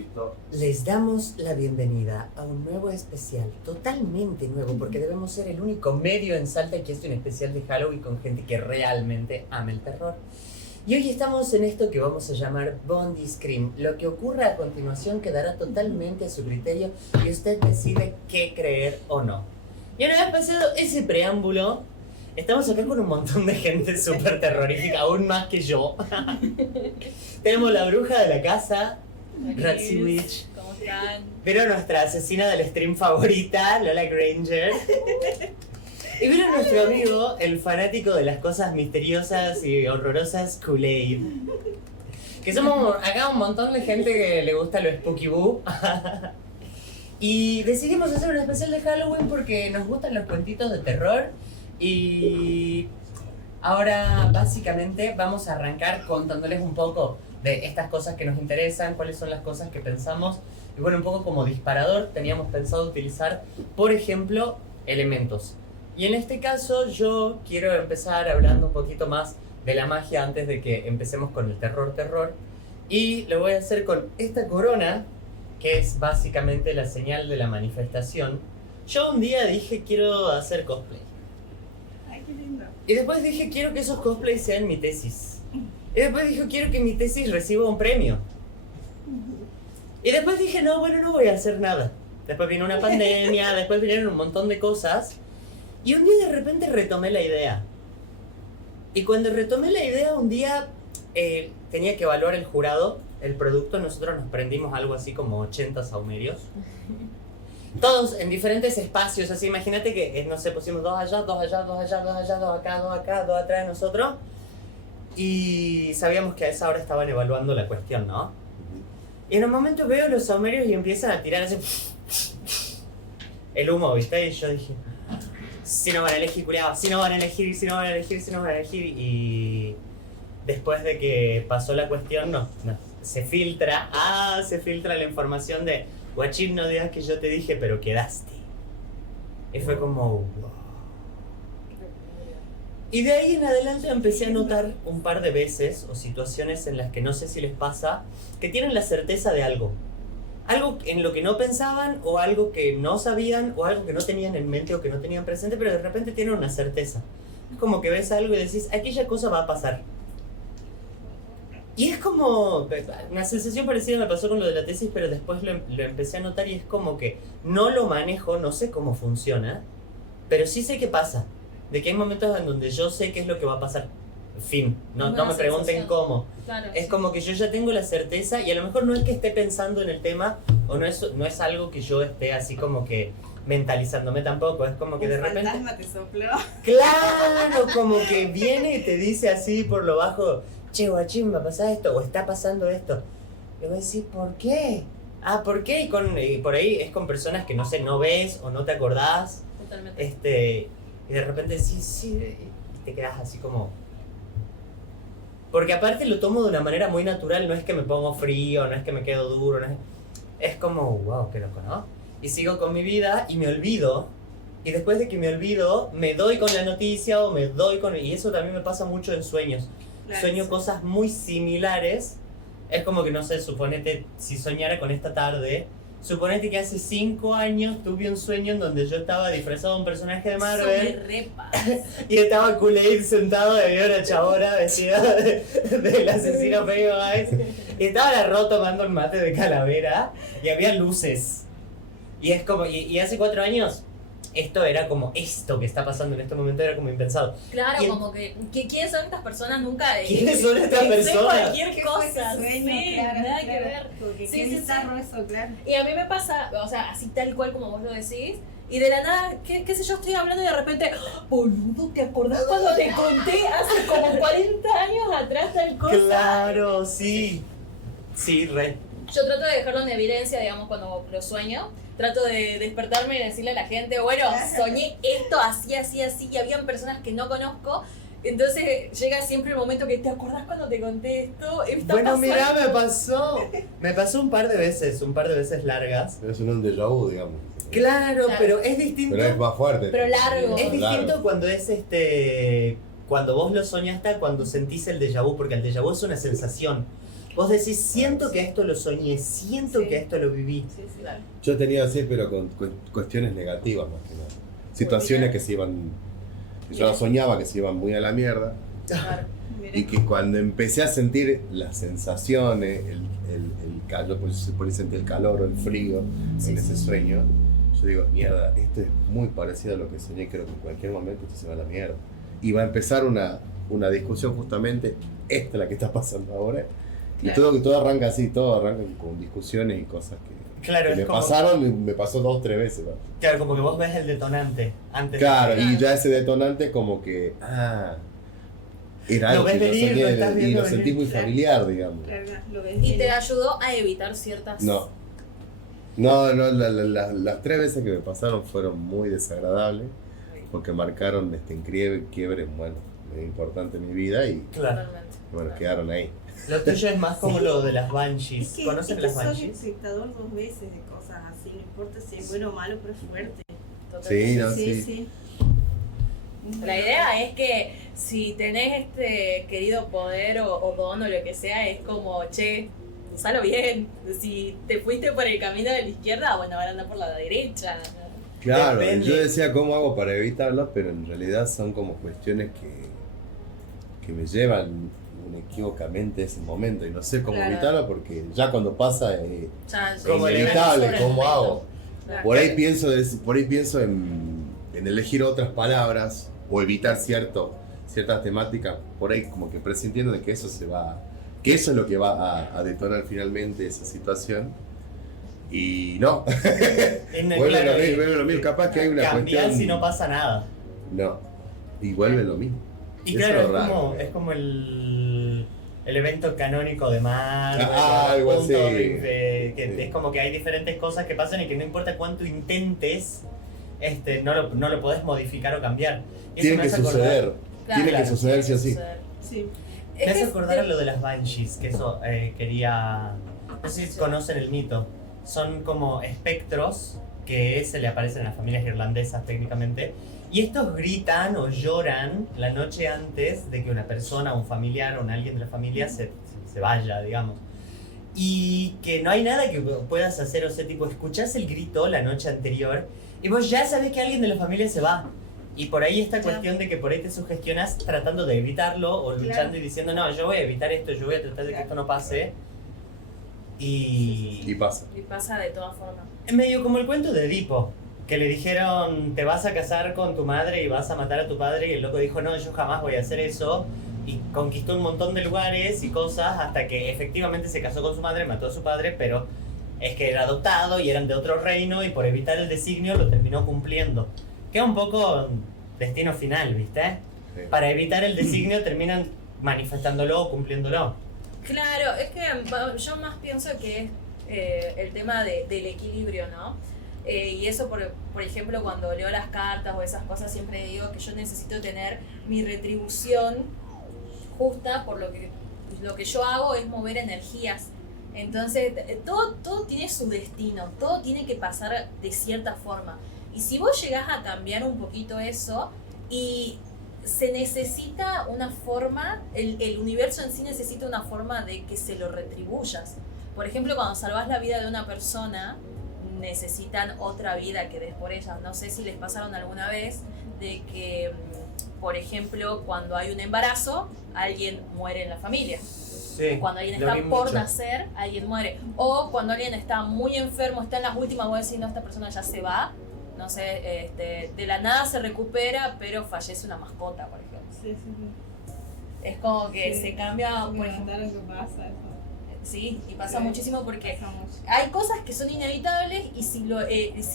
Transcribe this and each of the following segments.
Listo. Les damos la bienvenida a un nuevo especial, totalmente nuevo, porque debemos ser el único medio en Salta que hace un especial de Halloween con gente que realmente ama el terror. Y hoy estamos en esto que vamos a llamar Bondi Scream. Lo que ocurra a continuación quedará totalmente a su criterio y usted decide qué creer o no. Y una vez pasado ese preámbulo, estamos acá con un montón de gente súper terrorífica, aún más que yo. Tenemos la bruja de la casa, Ratsy Witch. ¿Cómo están? Vieron nuestra asesina del stream favorita, Lola Granger. Y vieron nuestro amigo, el fanático de las cosas misteriosas y horrorosas, Kool-Aid. Que somos acá un montón de gente que le gusta lo spooky boo. Y decidimos hacer un especial de Halloween porque nos gustan los cuentitos de terror. Y ahora básicamente vamos a arrancar contándoles un poco de estas cosas que nos interesan, cuáles son las cosas que pensamos. Y bueno, un poco como disparador teníamos pensado utilizar, por ejemplo, elementos. Y en este caso yo quiero empezar hablando un poquito más de la magia antes de que empecemos con el terror. Y lo voy a hacer con esta corona, que es básicamente la señal de la manifestación. Yo un día dije quiero hacer cosplay. Ay, qué lindo. Y después dije quiero que esos cosplays sean mi tesis. Y después dije, quiero que mi tesis reciba un premio. Y después dije, no, bueno, no voy a hacer nada. Después vino una pandemia, después vinieron un montón de cosas. Y un día de repente retomé la idea. Y cuando retomé la idea, un día tenía que evaluar el jurado, el producto. Nosotros nos prendimos algo así como 80 saumerios. Todos en diferentes espacios, así imagínate que, no sé, pusimos dos allá, dos allá, dos allá, dos allá, dos acá, dos acá, dos atrás de nosotros. Y sabíamos que a esa hora estaban evaluando la cuestión, ¿no? Y en un momento veo los saumerios y empiezan a tirar así el humo, ¿viste? Y yo dije, si no van a elegir, culiao, si no van a elegir, si no van a elegir, si no van a elegir. Y después de que pasó la cuestión, no, se filtra la información de guachín, no digas que yo te dije, pero quedaste. Y fue como, wow. Y de ahí en adelante empecé a notar un par de veces o situaciones en las que no sé si les pasa, que tienen la certeza de algo. Algo en lo que no pensaban o algo que no sabían o algo que no tenían en mente o que no tenían presente, pero de repente tienen una certeza. Es como que ves algo y decís, aquella cosa va a pasar. Y es como, una sensación parecida me pasó con lo de la tesis, pero después lo empecé a notar y es como que no lo manejo, no sé cómo funciona, pero sí sé qué pasa. De que hay momentos en donde yo sé qué es lo que va a pasar. Fin. No me pregunten cómo. Claro, es sí. como que yo ya tengo la certeza y a lo mejor no es que esté pensando en el tema o no es algo que yo esté así como que mentalizándome tampoco. Es como que de repente... Un fantasma te sopló. Claro, como que viene y te dice así por lo bajo, che, guachín, va a pasar esto o está pasando esto. Y voy a decir, ¿por qué? Ah, ¿por qué? Y por ahí es con personas que no sé, no ves o no te acordás. Totalmente. Y de repente sí, y te quedas así como... Porque aparte lo tomo de una manera muy natural, no es que me pongo frío, no es que me quedo duro, es como, wow, qué loco, ¿no? Y sigo con mi vida y me olvido, y después de que me olvido, me doy con la noticia o me doy con... Y eso también me pasa mucho en sueños. Claro, Sueño sí. cosas muy similares, es como que, no sé, suponete, si soñara con esta tarde... Suponete que hace 5 años tuve un sueño en donde yo estaba disfrazado de un personaje de Marvel y estaba Kool-Aid sentado de una chabona vestida del asesino Pennywise y estaba la Ro tomando el mate de calavera y había luces y es como, y hace 4 años esto era como, esto que está pasando en este momento era como impensado. Claro, Y como que ¿quiénes son estas personas? Nunca... ¿Quiénes son estas pensé personas? cualquier ¿Qué cosa. fue ese sueño? Sí, Claro, nada claro. que ver. Porque Sí, qué sí, bizarro eso, claro. Y a mí me pasa, o sea, así tal cual como vos lo decís, y de la nada, qué sé yo, estoy hablando y de repente, boludo, ¿te acordás cuando te conté hace como 40 años atrás tal cosa? Claro, sí. Sí, re. Yo trato de dejarlo en evidencia, digamos, cuando lo sueño. Trato de despertarme y decirle a la gente, bueno, soñé esto así, y habían personas que no conozco. Entonces llega siempre el momento que, ¿te acordás cuando te conté esto? Está Bueno, pasando. mira, me pasó un par de veces largas. Es un déjà vu, digamos. Claro, Claro. pero es distinto. Pero es más fuerte. Pero largo. Es distinto Largo. cuando es cuando vos lo soñaste, cuando sentís el déjà vu, porque el déjà vu es una sensación. vos decís, siento que esto lo soñé, siento Sí. que esto lo viví. Sí, sí. Claro. Yo tenía así, pero con cuestiones negativas más que nada. Situaciones que se iban. Que yo Mira. soñaba que se iban muy a la mierda. Claro. Mirá. Y que cuando empecé a sentir las sensaciones, el calor, por ahí sentí el calor o el frío Sí, en ese sí. sueño, yo digo, mierda, esto es muy parecido a lo que soñé, creo que en cualquier momento esto se va a la mierda. Y va a empezar una discusión justamente, esta la que está pasando ahora. Y Claro. todo arranca así, todo arranca con discusiones y cosas Claro, que es me como, pasaron, y me pasó 2 o 3 veces. ¿no? claro, como que vos ves el detonante antes. Claro, Claro. y ya ese detonante como que, era Lo algo ves que venir, soñé lo estás y viendo lo sentí venir. muy Claro. familiar, digamos. Claro, lo ves Y bien. te ayudó a evitar ciertas... No, las 3 veces que me pasaron fueron muy desagradables porque marcaron quiebre, bueno, muy importante en mi vida y Claro. Totalmente. bueno, quedaron ahí. Lo tuyo es más como lo de las banshees. Es que, ¿Conocen es que las sos banshees? espectador 2 veces de cosas así, no importa si es bueno o malo, pero es fuerte. Sí, no, sí, sí. sí. La idea es que si tenés este querido poder o don o lo que sea, es como, che, usalo bien. Si te fuiste por el camino de la izquierda, bueno, ahora anda por la derecha. Claro, Depende. yo decía cómo hago para evitarlo, pero en realidad son como cuestiones que me llevan inequívocamente a ese momento y no sé cómo Claro. evitarlo porque ya cuando pasa Ya, Como ya el inevitable, sobre el ¿cómo momento. hago? Claro. Por ahí pienso en elegir otras palabras o evitar ciertas temáticas, por ahí como que presintiendo de que eso que eso es lo que va a detonar finalmente esa situación. Y no, vuelve lo mismo, capaz que hay una Cambiar cuestión. si no pasa nada. No, y vuelve lo mismo. Y Eso claro, es raro. es como el evento canónico de Marvel, Algo punto, así. que Sí. es como que hay diferentes cosas que pasan y que no importa cuánto intentes, no lo podés modificar o cambiar. Y eso Tiene me que hace acordar- suceder, Claro, tiene que suceder sí o sí. suceder. Sí. Me hace Es que- acordar a lo de las banshees, que eso quería... No sé si Sí. conocen el mito. Son como espectros que se le aparecen a las familias irlandesas técnicamente. Y estos gritan o lloran la noche antes de que una persona, un familiar o alguien de la familia se vaya, digamos. Y que no hay nada que puedas hacer, o sea, tipo, escuchás el grito la noche anterior y vos ya sabés que alguien de la familia se va. Y por ahí esta Ya. cuestión de que por ahí te sugestionas tratando de evitarlo o luchando Claro. y diciendo, no, yo voy a evitar esto, yo voy a tratar de que Claro. esto no pase. Y Y pasa. Y pasa de todas formas. es medio como el cuento de Edipo, que le dijeron, te vas a casar con tu madre y vas a matar a tu padre, y el loco dijo, no, yo jamás voy a hacer eso. Y conquistó un montón de lugares y cosas hasta que efectivamente se casó con su madre, mató a su padre, pero es que era adoptado y eran de otro reino y por evitar el designio lo terminó cumpliendo. Queda un poco destino final, ¿viste? Sí. Para evitar el designio terminan manifestándolo o cumpliéndolo. Claro, es que bueno, yo más pienso que es el tema del equilibrio, ¿no? Y eso, por ejemplo, cuando leo las cartas o esas cosas, siempre digo que yo necesito tener mi retribución justa por lo que yo hago es mover energías. Entonces, todo tiene su destino, todo tiene que pasar de cierta forma. Y si vos llegás a cambiar un poquito eso y se necesita una forma, el universo en sí necesita una forma de que se lo retribuyas. Por ejemplo, cuando salvás la vida de una persona, necesitan otra vida que des por ella. No sé si les pasaron alguna vez de que, por ejemplo, cuando hay un embarazo, alguien muere en la familia. Sí, Cuando alguien lo está vi por mucho. nacer, alguien muere. O cuando alguien está muy enfermo, está en las últimas, voy a decir, no, esta persona ya se va. No sé, de la nada se recupera, pero fallece una mascota, por ejemplo. Sí, sí, Es como que Sí. se cambia, sí. por ejemplo. lo que pasa, eso. Sí, y pasa Sí. muchísimo porque Pasa mucho. hay cosas que son inevitables y si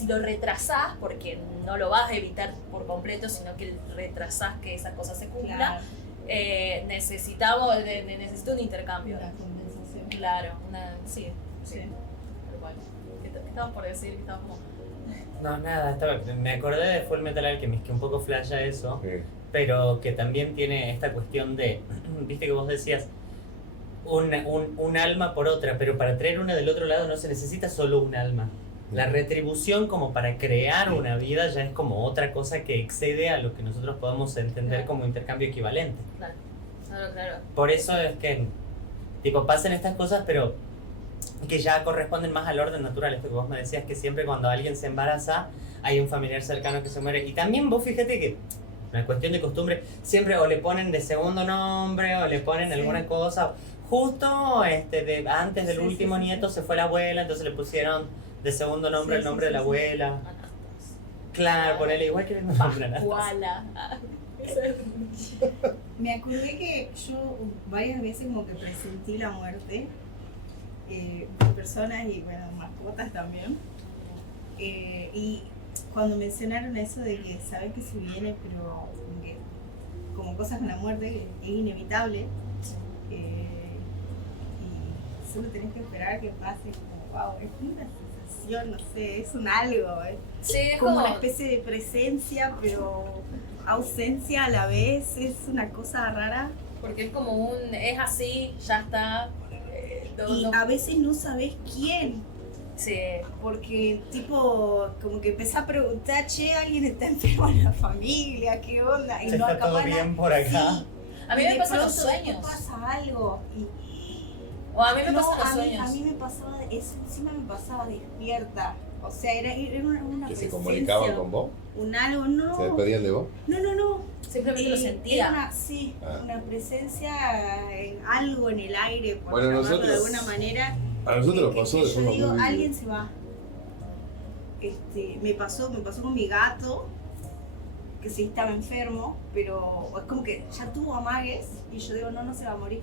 lo retrasás, porque no lo vas a evitar por completo, sino que retrasás que esa cosa se cumpla, Claro, necesito un intercambio. la compensación. Claro, sí, Sí. tal cual. ¿Qué estabas por decir? Que estabas como... No, nada, me acordé de Full Metal Alchemist, que un poco flasha eso, Sí. pero que también tiene esta cuestión de, viste que vos decías, un alma por otra, pero para traer una del otro lado no se necesita solo un alma. La retribución como para crear una vida ya es como otra cosa que excede a lo que nosotros podemos entender Claro. como intercambio equivalente. Claro, claro, claro. Por eso es que, tipo, pasen estas cosas, pero que ya corresponden más al orden natural. Esto que vos me decías, que siempre cuando alguien se embaraza, hay un familiar cercano que se muere. Y también vos fíjate que, en cuestión de costumbre, siempre o le ponen de segundo nombre, o le ponen alguna cosa. Justo antes del último nieto se fue la abuela, entonces le pusieron de segundo nombre el nombre de la abuela. Claro, ponele igual que el nombre. Pascuala. Me acordé que yo varias veces como que presentí la muerte de personas y bueno, mascotas también. Y cuando mencionaron eso de que sabes que se viene, pero como cosas con la muerte, es inevitable. Y solo tenés que esperar a que pase, como wow, es una sensación, no sé, es un algo, Sí, es como una especie de presencia, pero ausencia a la vez, es una cosa rara. Porque es como es así, ya está. Y a veces no sabes quién. Sí. Porque tipo, como que empezás a preguntar, che, alguien está enfermo en la familia, ¿qué onda? Y ¿Está todo bien por acá? Sí. A mí Y me de pasan los pronto sueños. pasa algo. O a mí me No, pasan los a sueños. mí me pasaba, eso encima me pasaba despierta. O sea, era una ¿Que se presencia, comunicaban con vos? un algo, no. ¿Se despedían de vos? No. Simplemente lo sentía. Era una presencia, algo en el aire, por Bueno, llamarlo nosotros- de alguna manera. A nosotros nos pasó de Yo forma digo, muy... alguien se va. Me pasó con mi gato, que sí estaba enfermo, pero es como que ya tuvo amagues y yo digo, no se va a morir.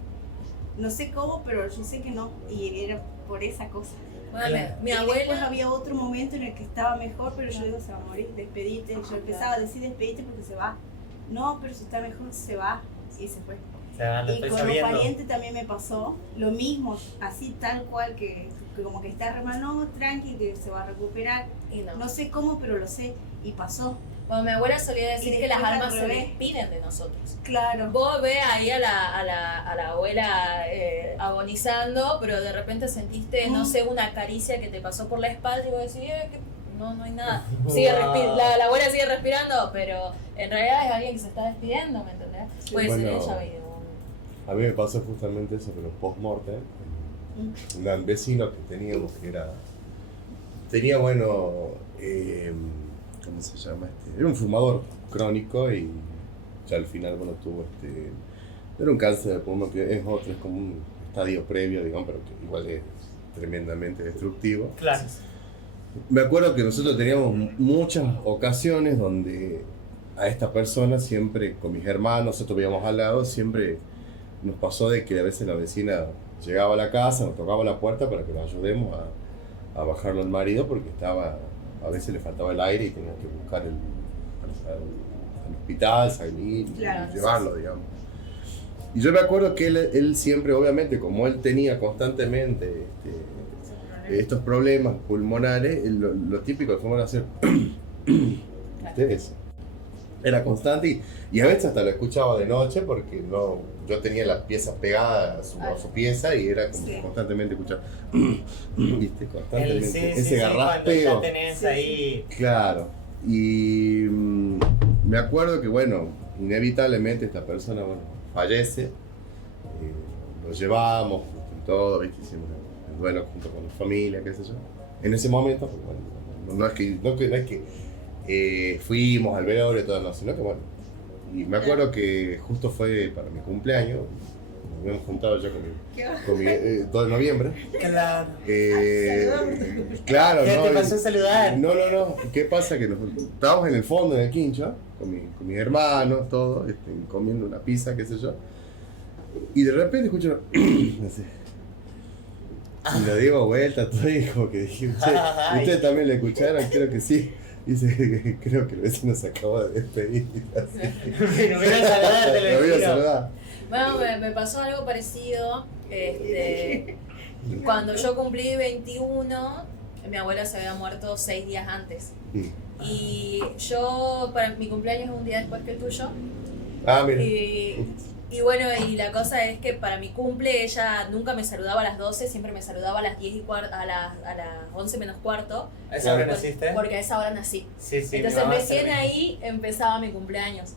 No sé cómo, pero yo sé que no, y era por esa cosa. Bueno, Claro. mi Y después abuela. había otro momento en el que estaba mejor, pero yo digo, se va a morir, despedite. Yo empezaba a decir, despedite porque se va. No, pero si está mejor, se va. Y se fue. Se va, lo Y estoy con un sabiendo. pariente también me pasó lo mismo, así tal cual, que como que está re mal, no, tranqui, que se va a recuperar. Y no. No sé cómo, pero lo sé. Y pasó. Bueno, mi abuela solía decir Y que las después al almas se revés. despiden de nosotros. Claro. Vos ves ahí a la abuela agonizando, pero de repente sentiste, no sé, una caricia que te pasó por la espalda y vos decís, no hay nada. Wow. La abuela sigue respirando, pero en realidad es alguien que se está despidiendo, ¿me entendés? Puede ser Bueno. ella. A mí me pasó justamente eso, pero post-mortem. Un vecino que teníamos que tenía, bueno, ¿cómo se llama? Era un fumador crónico y ya al final, bueno, tuvo era un cáncer de pulmón que es como un estadio previo, digamos, pero que igual es tremendamente destructivo. Claro. Me acuerdo que nosotros teníamos muchas ocasiones donde a esta persona siempre, con mis hermanos, nosotros veíamos al lado, siempre nos pasó de que a veces la vecina llegaba a la casa, nos tocaba la puerta para que lo ayudemos a bajarlo al marido porque a veces le faltaba el aire y teníamos que buscar al hospital, salir Claro, y llevarlo, digamos. Y yo me acuerdo que él siempre, obviamente, como él tenía constantemente estos problemas pulmonares, lo típico que fueron a hacer ustedes era constante y a veces hasta lo escuchaba de noche porque yo tenía la pieza pegada a su pieza y era como Sí. constantemente escuchar viste, constantemente ese Cuando garraspeo. ya tenés ahí. Claro, y me acuerdo que bueno, inevitablemente esta persona fallece, lo llevamos, todo, ¿viste? Hicimos el duelo junto con la familia, qué sé yo. En ese momento, pues, bueno, no es que fuimos al velorio y todo, no, sino que bueno. Y me acuerdo que justo fue para mi cumpleaños, nos habíamos juntado yo con mi todo en noviembre. Claro. Claro, ¿Qué ¿no? te pasó a saludar? No. ¿Qué pasa? Que estábamos en el fondo, en el quincho, con mis hermanos, todos, comiendo una pizza, qué sé yo. Y de repente escucho así. Y lo digo vuelta, todo y como que dije, ¿ustedes también lo escucharon? Creo que sí. Dice, creo que el vecino se acabó de despedir. Me hubiera saludado, te Lo lo voy a juro. saludar. Bueno, me pasó algo parecido. Cuando yo cumplí 21, mi abuela se había muerto 6 días antes. Y yo, para mi cumpleaños es un día después que el tuyo. Ah, mira. Y bueno, y la cosa es que para mi cumple ella nunca me saludaba a las 12, siempre me saludaba a las 10 y cuarto, a las 11 menos cuarto. ¿A esa hora naciste? Porque a esa hora nací. Sí, Entonces mi mamá recién se lo ahí empezaba mi cumpleaños.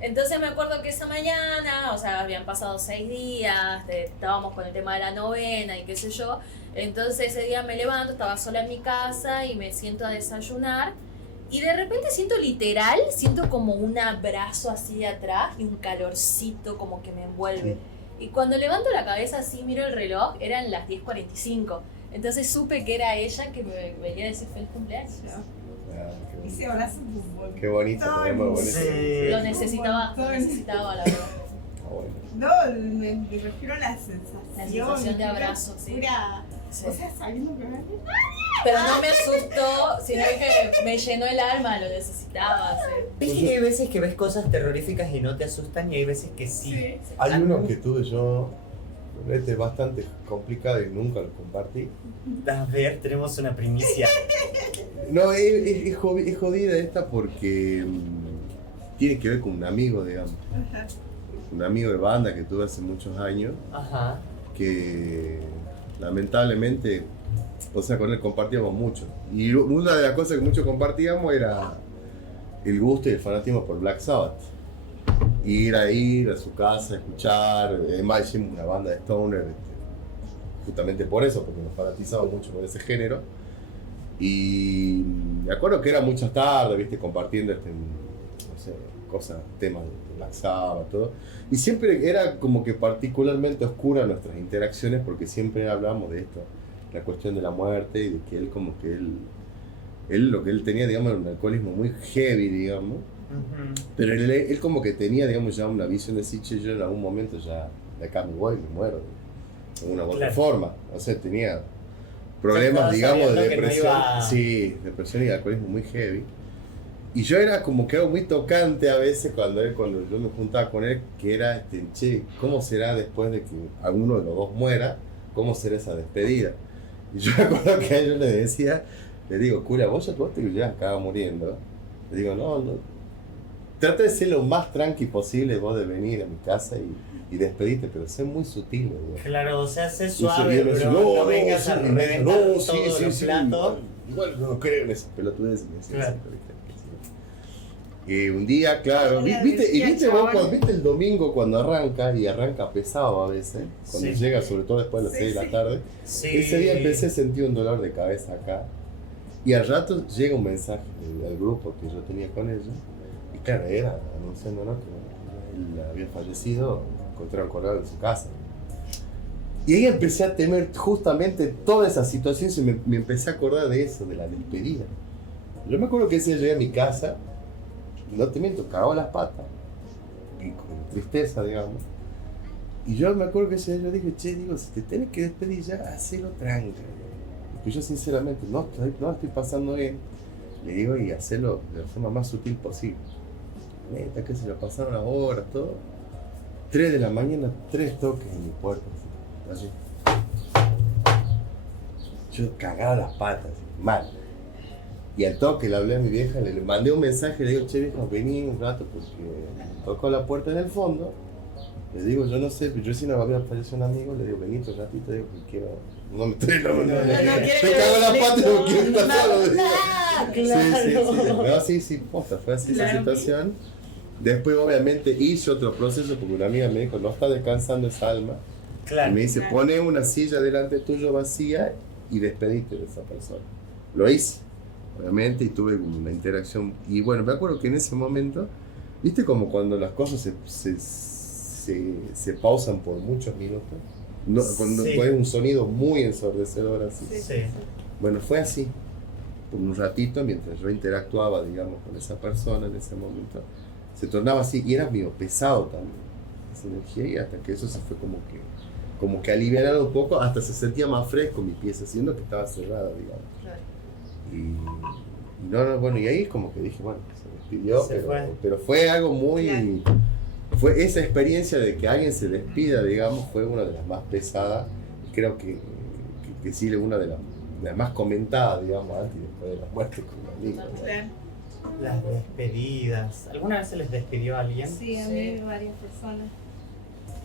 Entonces me acuerdo que esa mañana, o sea, habían pasado 6 días, estábamos con el tema de la novena y qué sé yo. Entonces ese día me levanto, estaba sola en mi casa y me siento a desayunar. Y de repente siento como un abrazo así de atrás y un calorcito como que me envuelve. Y cuando levanto la cabeza así, miro el reloj, eran las 10:45. Entonces supe que era ella que me venía a decir feliz cumpleaños. Ese abrazo es muy bueno. Qué bonito, también muy bonito. Sí. Lo necesitaba, la verdad. Bueno. No, me refiero a la sensación. La sensación de abrazo, sí. Pura, Sí. o sea, sabiendo que Pero no me asustó, sino que me llenó el alma, lo necesitaba. Sí. Viste que hay veces que ves cosas terroríficas y no te asustan y hay veces que sí. Hay uno que tuve yo, este es bastante complicado y nunca lo compartí. A ver, tenemos una primicia. No, es jodida esta porque tiene que ver con un amigo, digamos. Ajá. Un amigo de banda que tuve hace muchos años, Ajá. que lamentablemente, o sea, con él compartíamos mucho. Y una de las cosas que mucho compartíamos era el gusto y el fanatismo por Black Sabbath. Ir a su casa, escuchar. Además hicimos una banda de stoner, justamente por eso, porque nos fanatizamos mucho por ese género. Y me acuerdo que era muchas tardes, viste, compartiendo no sé, cosas, temas de Black Sabbath, todo. Y siempre era como que particularmente oscura nuestras interacciones, porque siempre hablamos de esto, la cuestión de la muerte y de que él como que él lo que él tenía, digamos, era un alcoholismo muy heavy, digamos. Pero él como que tenía, digamos, ya una visión de sí, che, yo en algún momento ya de acá me voy, me muero, de una u otra forma. O sea, tenía problemas, digamos, de depresión. Sí, depresión y alcoholismo muy heavy. Y yo era como que algo muy tocante a veces cuando yo me juntaba con él, que era, che, ¿cómo será después de que alguno de los dos muera? ¿Cómo será esa despedida? Y yo me acuerdo que a él yo le decía, le digo, cura, vos ya te ya acaba muriendo. Le digo, no, trata de ser lo más tranqui posible vos de venir a mi casa y despedirte, pero sé muy sutil. Digo. Claro, o sea, sé suave, me bro, decía, no vengas a reventar todos los platos. Igual no creo en esas pelotudeces. Claro. Un día, claro, Una viste chabón. vos viste el domingo cuando arranca, y arranca pesado a veces, cuando Sí. llega, sobre todo después de las 6 de la tarde. Sí. Ese día empecé a sentir un dolor de cabeza acá, y al rato llega un mensaje del grupo que yo tenía con ella, y claro, era anunciándonos que él había fallecido, encontraron colgado en su casa. Y ahí empecé a temer justamente toda esa situación, me empecé a acordar de eso, de la despedida. Yo me acuerdo que ese día llegué a mi casa, no te miento, cagaba las patas, y con tristeza, digamos. Y yo me acuerdo que ese día yo dije, che, digo, si te tenés que despedir ya, hacelo tranca. Porque yo sinceramente no estoy pasando bien, le digo, y hacerlo de la forma más sutil posible. Neta, que se lo pasaron las horas, todo. 3 de la mañana, 3 toques en mi puerta, así. Yo cagaba las patas, mal. Y al toque le hablé a mi vieja, le mandé un mensaje, le digo, che viejo, vení un rato porque tocó la puerta en el fondo. Le digo, yo no sé, pero yo si no había fallecido un amigo, le digo, vení un ratito, digo, porque quiero, no me estoy, te cago las patas y no quiero estar solo. Sí, posta, fue así esa situación. Después obviamente hice otro proceso porque una amiga me dijo, no está descansando esa alma. Claro. Y me dice, pone una silla delante tuyo vacía y despedite de esa persona. Lo hice, obviamente, y tuve una interacción. Y bueno, me acuerdo que en ese momento, viste como cuando las cosas se pausan por muchos minutos. No, cuando Sí. fue un sonido muy ensordecedor así. Sí. Bueno, fue así, por un ratito, mientras yo interactuaba, digamos, con esa persona en ese momento, se tornaba así, y era medio pesado también, esa energía, y hasta que eso se fue como que aliviando un poco, hasta se sentía más fresco mi pieza, siendo que estaba cerrada, digamos. Claro. Y bueno, y ahí como que dije, bueno, se despidió, Se fue. pero fue algo muy... Claro. Fue esa experiencia de que alguien se despida, digamos, fue una de las más pesadas, y creo que sí, una de las más comentadas, digamos, antes y después de la muerte con amigos. Claro. Las despedidas. ¿Alguna vez se les despidió a alguien? Sí, a mí varias personas.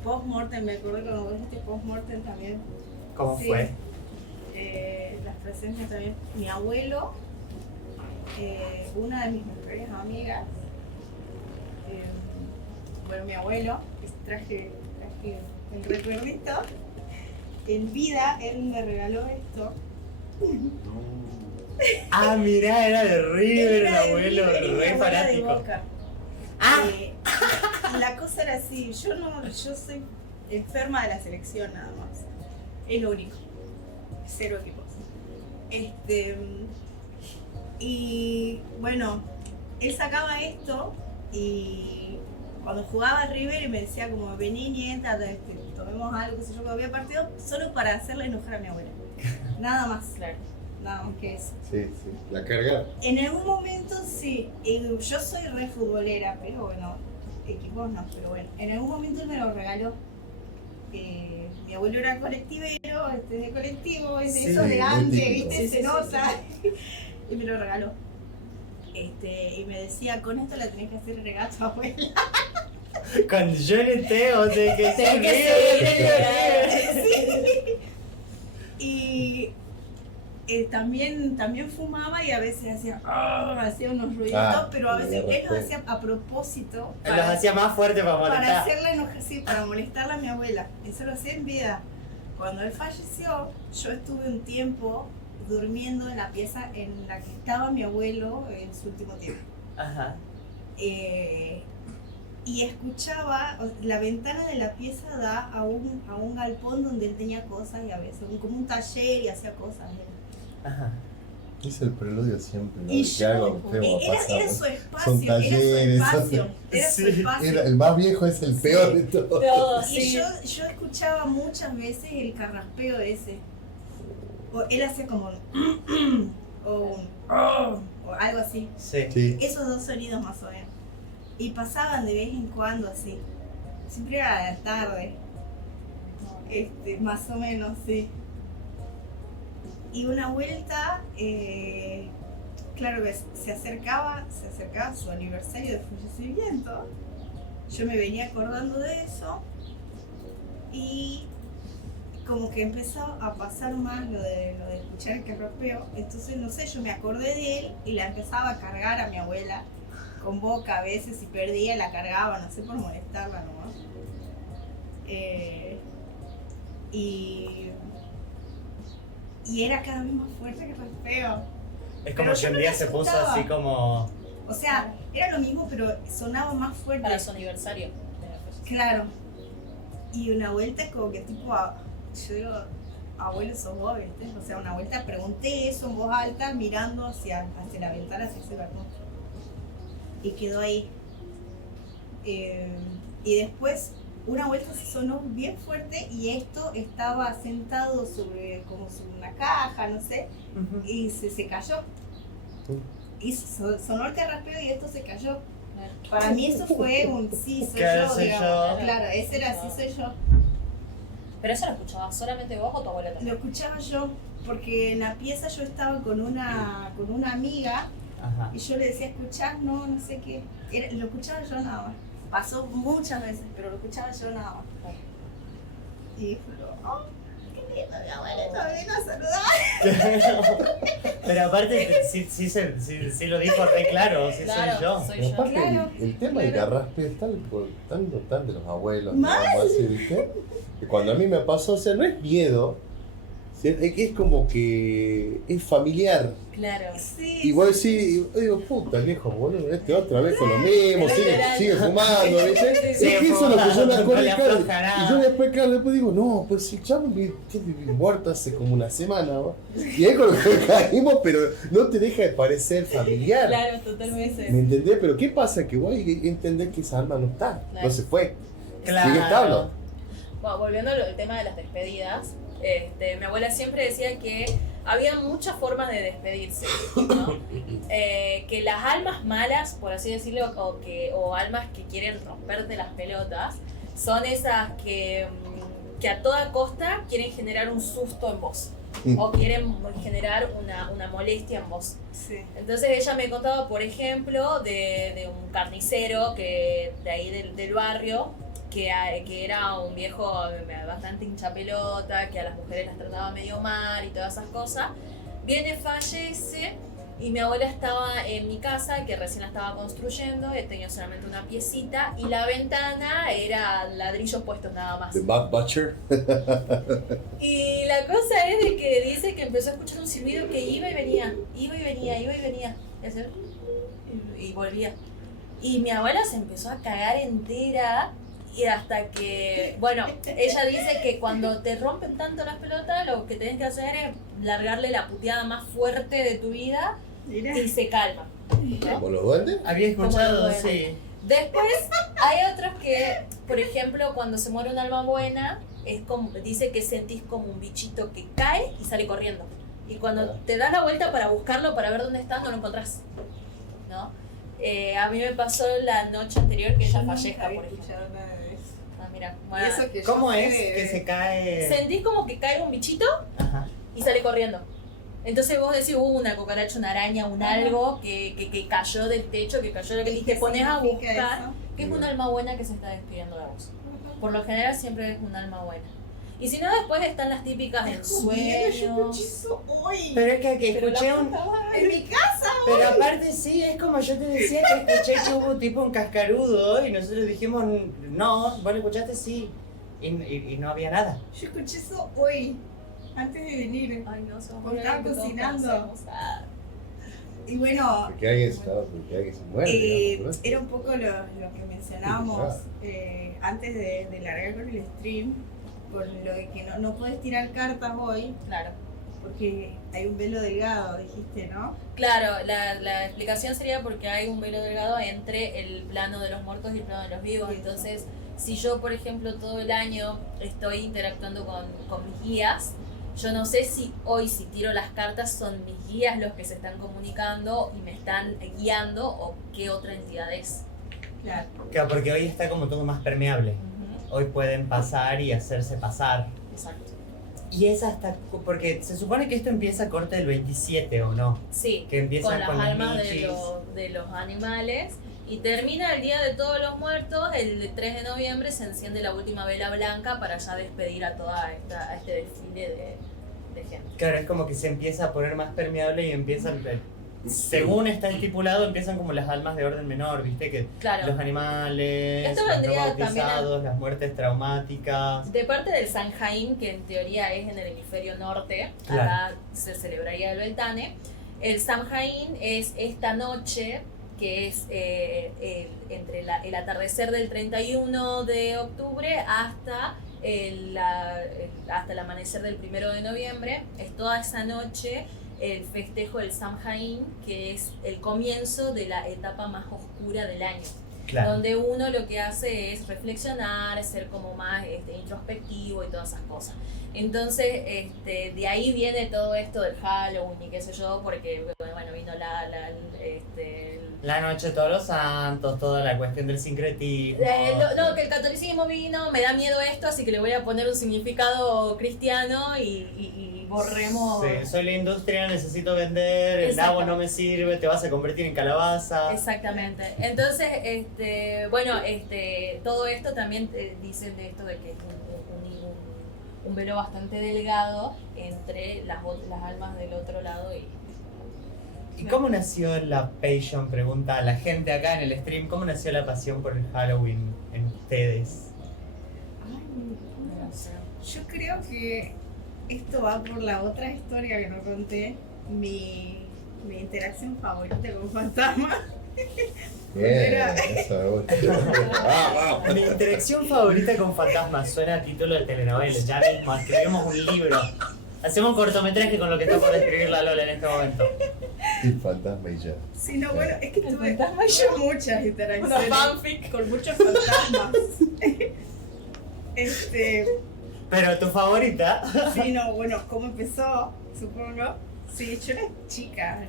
Post-mortem, me acuerdo cuando vos dijiste post-mortem también. ¿Cómo Sí. fue? Las presencias también. Mi abuelo, una de mis mejores amigas, bueno, mi abuelo, traje el recuerdito. En vida, él me regaló esto. Ah, mirá, era de River, el Era de abuelo, River y mi re abuela de fanático. Boca. Ah, La cosa era así, yo soy enferma de la selección nada más. Es lo único. 0 equipos. Y bueno, él sacaba esto y cuando jugaba a River y me decía como vení nieta, tomemos algo, qué sé yo, cuando había partido, solo para hacerle enojar a mi abuela. Nada más. Claro. Nada más que eso. Sí, la carga. En algún momento sí, yo soy re futbolera, pero bueno, equipos no, pero bueno, en algún momento él me lo regaló. Mi abuelo era colectivero, de colectivo, es de Sí, esos de muy antes, típico. ¿viste? Sí, Se sí, nota. Y me lo regaló. Y me decía, con esto la tenés que hacer regato, abuela. con Johnny T, vos tenés que Tenés que ser seguir River. Y también fumaba y a veces hacía unos ruiditos, pero a veces él los hacía a propósito Los hacía más fuerte para para molestar. hacerla enojar, sí, para molestarla a mi abuela. Eso lo hacía en vida. Cuando él falleció, yo estuve un tiempo durmiendo en la pieza en la que estaba mi abuelo en su último tiempo. Ajá. Y escuchaba, la ventana de la pieza da a un galpón donde él tenía cosas y a veces como un taller y hacía cosas. Ajá. Es el preludio siempre, ¿no? Y Que yo, algo feo va a pasar. era su espacio, Son talleres, era su Sí. espacio. El más viejo es el peor de todos. Todo, Y sí. yo escuchaba muchas veces el carraspeo ese. O él hacía como un o algo así. Sí. Sí. Esos dos sonidos más o menos. Y pasaban de vez en cuando así. Siempre era a la tarde. Más o menos, sí. Y una vuelta, claro que se acercaba su aniversario de fallecimiento. Yo me venía acordando de eso. Y como que empezó a pasar más lo de escuchar el carraspeo. Entonces, no sé, yo me acordé de él y la empezaba a cargar a mi abuela con Boca a veces, y perdía la cargaba, no sé, por molestarla nomás. Y era cada vez más fuerte que Carraspeo. Es como Pero que yo un no día me se puso asustaba. así como. O sea, era lo mismo, pero sonaba más fuerte. Para su aniversario. Claro. Y una vuelta como que tipo, yo digo, abuelo sos vos, ¿viste? O sea, una vuelta pregunté eso en voz alta, mirando hacia la ventana, hacia ese balcón. Y quedó ahí. Y después, una vuelta se sonó bien fuerte y esto estaba sentado sobre una caja, no sé, y se cayó. Y sonó el carraspeo y esto se cayó. Para mí eso fue un sí, soy Claro, yo, soy digamos. yo. Claro, ese era sí, soy yo. ¿Pero eso lo escuchabas solamente vos o tu abuela Lo también? escuchaba yo, porque en la pieza yo estaba con una amiga Ajá. y yo le decía, ¿escuchás? No, no sé qué. Lo escuchaba yo nada más. Pasó muchas veces, pero lo escuchaba yo nada más. Y fue, qué lindo, mi abuela vino a saludar. Pero aparte, sí lo dijo re claro, sí Claro, soy yo. soy Pero yo. aparte, Claro, el tema del claro. carraspeo es tan de los abuelos, ¿no? Mal. Vamos a decir, ¿viste? Que cuando a mí me pasó, o sea, no es miedo, es como que es familiar. Claro. Sí, Y vos decís, yo digo, puta viejo, boludo, otra vez con lo mismo, Literal. sigue fumando, ¿viste? Sí, Es sí, que eso es lo que yo me fumando, acuerdo, no le claro. afloja nada. Y yo después digo, no, pues si ya me muerto hace como una semana, ¿no? Y ahí con lo que caímos, pero no te deja de parecer familiar. Claro, totalmente. ¿Me entendés? Pero ¿qué pasa? Que vos entendés que esa alma no está, Claro. no se fue, Claro. sigue estando. Bueno, volviendo al tema de las despedidas, mi abuela siempre decía que había muchas formas de despedirse, ¿no? Que las almas malas, por así decirlo, o almas que quieren romperte las pelotas, son esas que a toda costa quieren generar un susto en vos, o quieren generar una molestia en vos. sí. Entonces ella me contaba, por ejemplo, de un carnicero de ahí del barrio, que era un viejo bastante hinchapelota, que a las mujeres las trataba medio mal y todas esas cosas. Viene, fallece, Y mi abuela estaba en mi casa, que recién la estaba construyendo, tenía solamente una piecita, y la ventana era ladrillos puestos nada más. The Bad Butcher. Y la cosa es de que dice que empezó a escuchar un silbido que iba y venía, iba y venía, iba y venía. Y volvía. Y mi abuela se empezó a cagar entera. Y hasta que, bueno, ella dice que cuando te rompen tanto las pelotas, lo que tenés que hacer es largarle la puteada más fuerte de tu vida Mirá. y se calma, ¿no? ¿Como los duendes? Había escuchado, Como lo sí. Después hay otros que, por ejemplo, cuando se muere un alma buena, es como, dice que sentís como un bichito que cae y sale corriendo. Y cuando te das la vuelta para buscarlo, para ver dónde está, no lo encontrás, ¿no? A mí me pasó la noche anterior que ella fallezca, por ejemplo. Nada de eso. Ah, mira, Y bueno, eso que yo ¿Cómo sé es de- que se cae? sentís como que cae un bichito Ajá. y sale corriendo. Entonces vos decís, una cucaracha, una araña, un Ajá. algo que cayó del techo, que cayó del... Y te ¿Qué pones a significa buscar eso? que es un alma buena que se está despidiendo de vos. Por lo general siempre es un alma buena. Y si no, después están las típicas en Yo sueños. escuché eso hoy. Pero es que Pero escuché la un... puta madre. En mi casa. Pero aparte sí, es como yo te decía que escuché que hubo tipo un cascarudo y nosotros dijimos, no, vos lo escuchaste sí. Y no había nada. Yo escuché eso hoy. Antes de venir. Ay, no, somos Porque estaba muy locos, cocinando. hacemos. Ah. Y bueno, Porque alguien se muere. digamos, ¿no? era un poco lo que mencionábamos antes de largar con el stream, con lo de que no puedes tirar cartas hoy Claro. porque hay un velo delgado, dijiste, ¿no? Claro, la explicación sería porque hay un velo delgado entre el plano de los muertos y el plano de los vivos. Eso. Entonces, si yo, por ejemplo, todo el año estoy interactuando con mis guías, yo no sé si hoy, si tiro las cartas, son mis guías los que se están comunicando y me están guiando o qué otra entidad es. Claro. Claro, porque hoy está como todo más permeable. Hoy pueden pasar y hacerse pasar. Exacto. Y es hasta... Porque se supone que esto empieza corte el 27, ¿o no? Sí, Que empieza con las con los almas michis. de los animales. Y termina el Día de Todos los Muertos, el 3 de noviembre se enciende la última vela blanca para ya despedir a a este desfile de gente. Claro, es como que se empieza a poner más permeable y empiezan... Según está estipulado, empiezan como las almas de orden menor, ¿viste? Que Claro. los animales, Esto los no vendría también bautizados, las muertes traumáticas. De parte del Samhain, que en teoría es en el hemisferio norte, Claro. acá se celebraría el Beltane. El Samhain es esta noche que es entre el atardecer del 31 de octubre hasta hasta el amanecer del 1 de noviembre. Es toda esa noche el festejo del Samhain, que es el comienzo de la etapa más oscura del año. Claro. Donde uno lo que hace es reflexionar, ser como más introspectivo y todas esas cosas. Entonces, de ahí viene todo esto del Halloween y qué sé yo, porque bueno, vino La noche de todos los santos, toda la cuestión del sincretismo. que el catolicismo vino, me da miedo esto, así que le voy a poner un significado cristiano y borremos... Sí, soy la industria, necesito vender, el Exacto. nabo no me sirve, te vas a convertir en calabaza. Exactamente. Entonces, bueno, todo esto también dicen de esto de que es un velo bastante delgado entre las almas del otro lado y... ¿Y cómo nació la passion? Pregunta a la gente acá en el stream. ¿Cómo nació la pasión por el Halloween en ustedes? Yo creo que esto va por la otra historia que no conté, mi interacción favorita con fantasmas. Bien, Era- eso me gusta. Mi interacción favorita con fantasmas suena a título de telenovela. Ya mismo, escribimos un libro. Hacemos un cortometraje con lo que está por escribir la Lola en este momento. El fantasma y ya. Sí, no, bueno, es que El tuve fantasma y yo. muchas Una interacciones fanfic. con muchos fantasmas. Pero tu favorita. Sí, no, bueno, ¿cómo empezó? Supongo. Sí, yo era chica.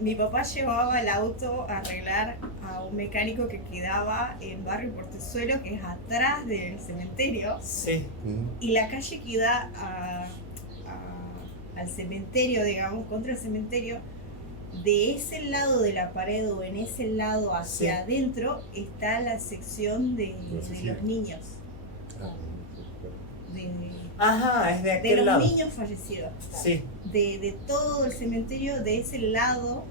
Mi papá llevaba el auto a arreglar a un mecánico que quedaba en Barrio Portezuelo, que es atrás del cementerio. Sí. Y la calle que da al cementerio, digamos, contra el cementerio, de ese lado de la pared o en ese lado hacia Sí. adentro está la sección de los niños. Ah, De, Ajá, es de de aquel los lado. niños fallecidos. Sí. de todo el cementerio, de ese lado,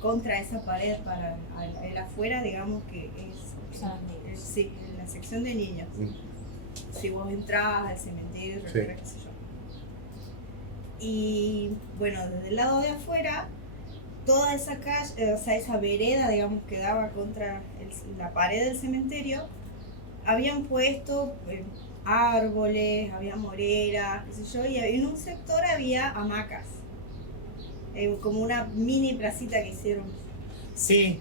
contra esa pared para el afuera, digamos que es sí, en la sección de niños. Si vos entrabas al cementerio, Sí. qué sé yo. Y bueno, desde el lado de afuera, toda esa calle, o sea, esa vereda, digamos, que daba contra la pared del cementerio, habían puesto árboles, había moreras, qué sé yo, y en un sector había hamacas, como una mini placita que hicieron. Sí.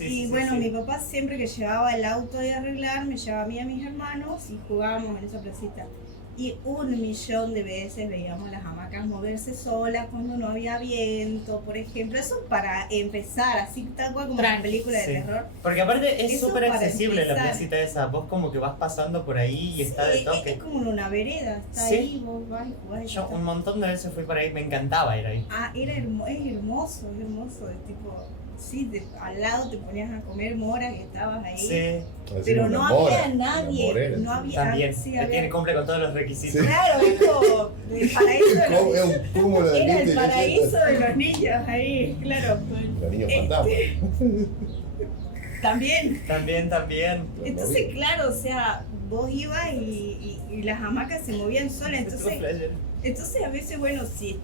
Y, bueno, mi papá siempre que llevaba el auto de arreglar, me llevaba a mí y a mis hermanos y jugábamos en esa placita. Y 1.000.000 de veces veíamos las hamacas moverse solas cuando no había viento, por ejemplo. Eso para empezar, así tal cual como una película de Sí. terror. Porque aparte es Eso súper para accesible la empezar. placita esa. Vos como que vas pasando por ahí y está de Sí, toque. es como una vereda, está Sí. ahí, vos vas y jugás. y Yo está. un montón de veces fui por ahí, me encantaba ir ahí. Ah, es hermoso, de tipo, sí, al lado te ponías a comer moras y estabas ahí. Sí, Pero no había nadie, Morera, no había, también. sí, Cumple con todos los requisitos. Sí. claro, es como el paraíso de los Es un cúmulo de Era gente el paraíso de los niños ahí, claro. Los niños fantasmas. También. También. Entonces, claro, o sea, vos ibas y las hamacas se movían solas. Entonces a veces, bueno, si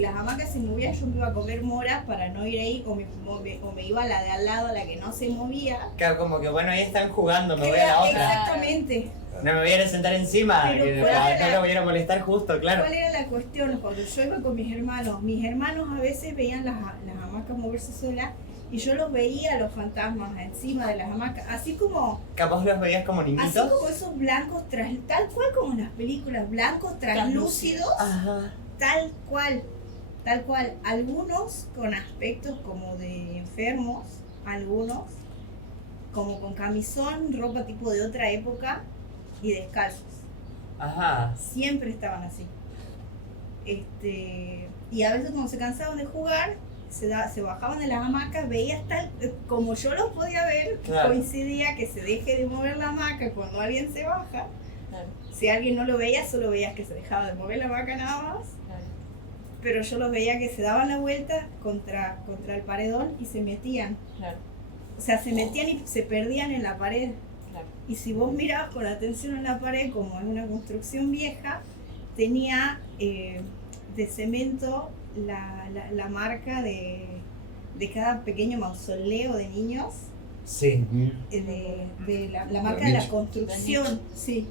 las hamacas se movían, yo me iba a comer moras para no ir ahí, o me iba a la de al lado, a la que no se movía. Claro, como que bueno, ahí están jugando, me voy a la otra. Exactamente. No me voy a ir a sentar encima, Pero que ¿cuál era no lo voy a ir a molestar justo, claro. ¿Cuál era la cuestión? Cuando yo iba con mis hermanos a veces veían las hamacas moverse solas y yo los veía, los fantasmas, encima de las hamacas, así como Capaz los veías como niñitos. esos blancos, tal cual como en las películas, blancos translúcidos, Ajá. tal cual. Algunos con aspectos como de enfermos, algunos como con camisón, ropa tipo de otra época y descalzos. Ajá. Siempre estaban así. Y a veces cuando se cansaban de jugar, se bajaban de las hamacas, veías tal, como yo los podía ver, Claro. coincidía que se deje de mover la hamaca cuando alguien se baja. Claro, Si alguien no lo veía, solo veías que se dejaba de mover la hamaca nada más. claro. Pero yo los veía que se daban la vuelta contra el paredón y se metían. Claro, O sea, se metían y se perdían en la pared. claro. Y si vos mirabas con atención en la pared, como es una construcción vieja, tenía de cemento la marca de cada pequeño mausoleo de niños, Sí. de la marca de la nicho. construcción, sí.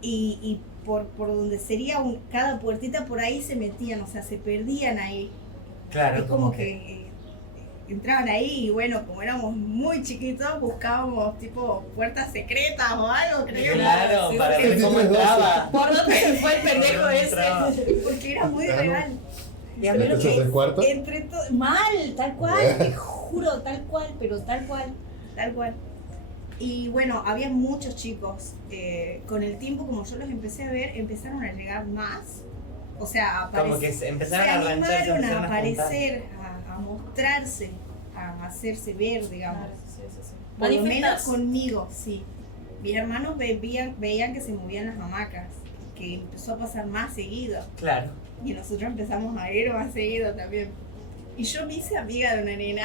Y por donde sería cada puertita por ahí se metían, o sea, se perdían ahí. Claro, Es como que entraban ahí y bueno, como éramos muy chiquitos, buscábamos tipo puertas secretas o algo, creo. Claro, Sí, para sí. ver cómo entraba. ¿Por dónde se fue el pendejo ese? Entraba. Porque era muy Claro. real. Y a mí lo ¿Estos que... 3 cuartos? Mal, tal cual, te juro, tal cual, pero tal cual. Y bueno, había muchos chicos. Con el tiempo, como yo los empecé a ver, empezaron a llegar más. O sea, Como que se empezaron se a arrancharse, animaron a empezaron juntar. aparecer, a mostrarse, a hacerse ver, digamos. Claro, sí, sí, sí. Por lo menos Manifestas. conmigo, sí. Mis hermanos veían que se movían las hamacas, que empezó a pasar más seguido. Claro. Y nosotros empezamos a ir más seguido también. Y yo me hice amiga de una nena,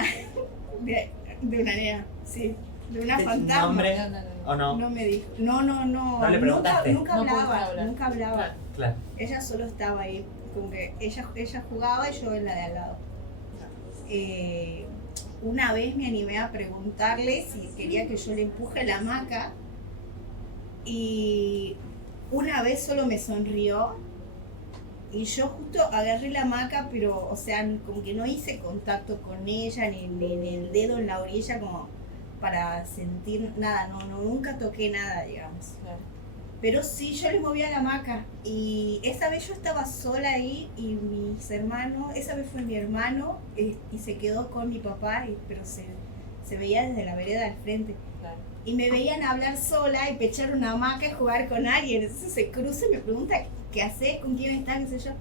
de una nena, sí, de una fantasma. ¿Nombre? No, no, no. ¿O no? No me dijo, no. ¿No le preguntaste? Nunca No hablaba, pudiste hablar. nunca hablaba. Claro. Claro. Ella solo estaba ahí, como que ella jugaba y yo en la de al lado. Una vez me animé a preguntarle si quería que yo le empuje la hamaca y una vez solo me sonrió y yo justo agarré la hamaca, pero, o sea, como que no hice contacto con ella ni el dedo en la orilla como para sentir nada, nunca toqué nada, digamos. Claro. Pero sí, yo le movía la hamaca y esa vez yo estaba sola ahí y mis hermanos, esa vez fue mi hermano y se quedó con mi papá, pero se veía desde la vereda al frente. Claro. Y me veían hablar sola y pechar una hamaca y jugar con alguien. Entonces se cruza y me pregunta qué haces, con quién estás, qué sé yo.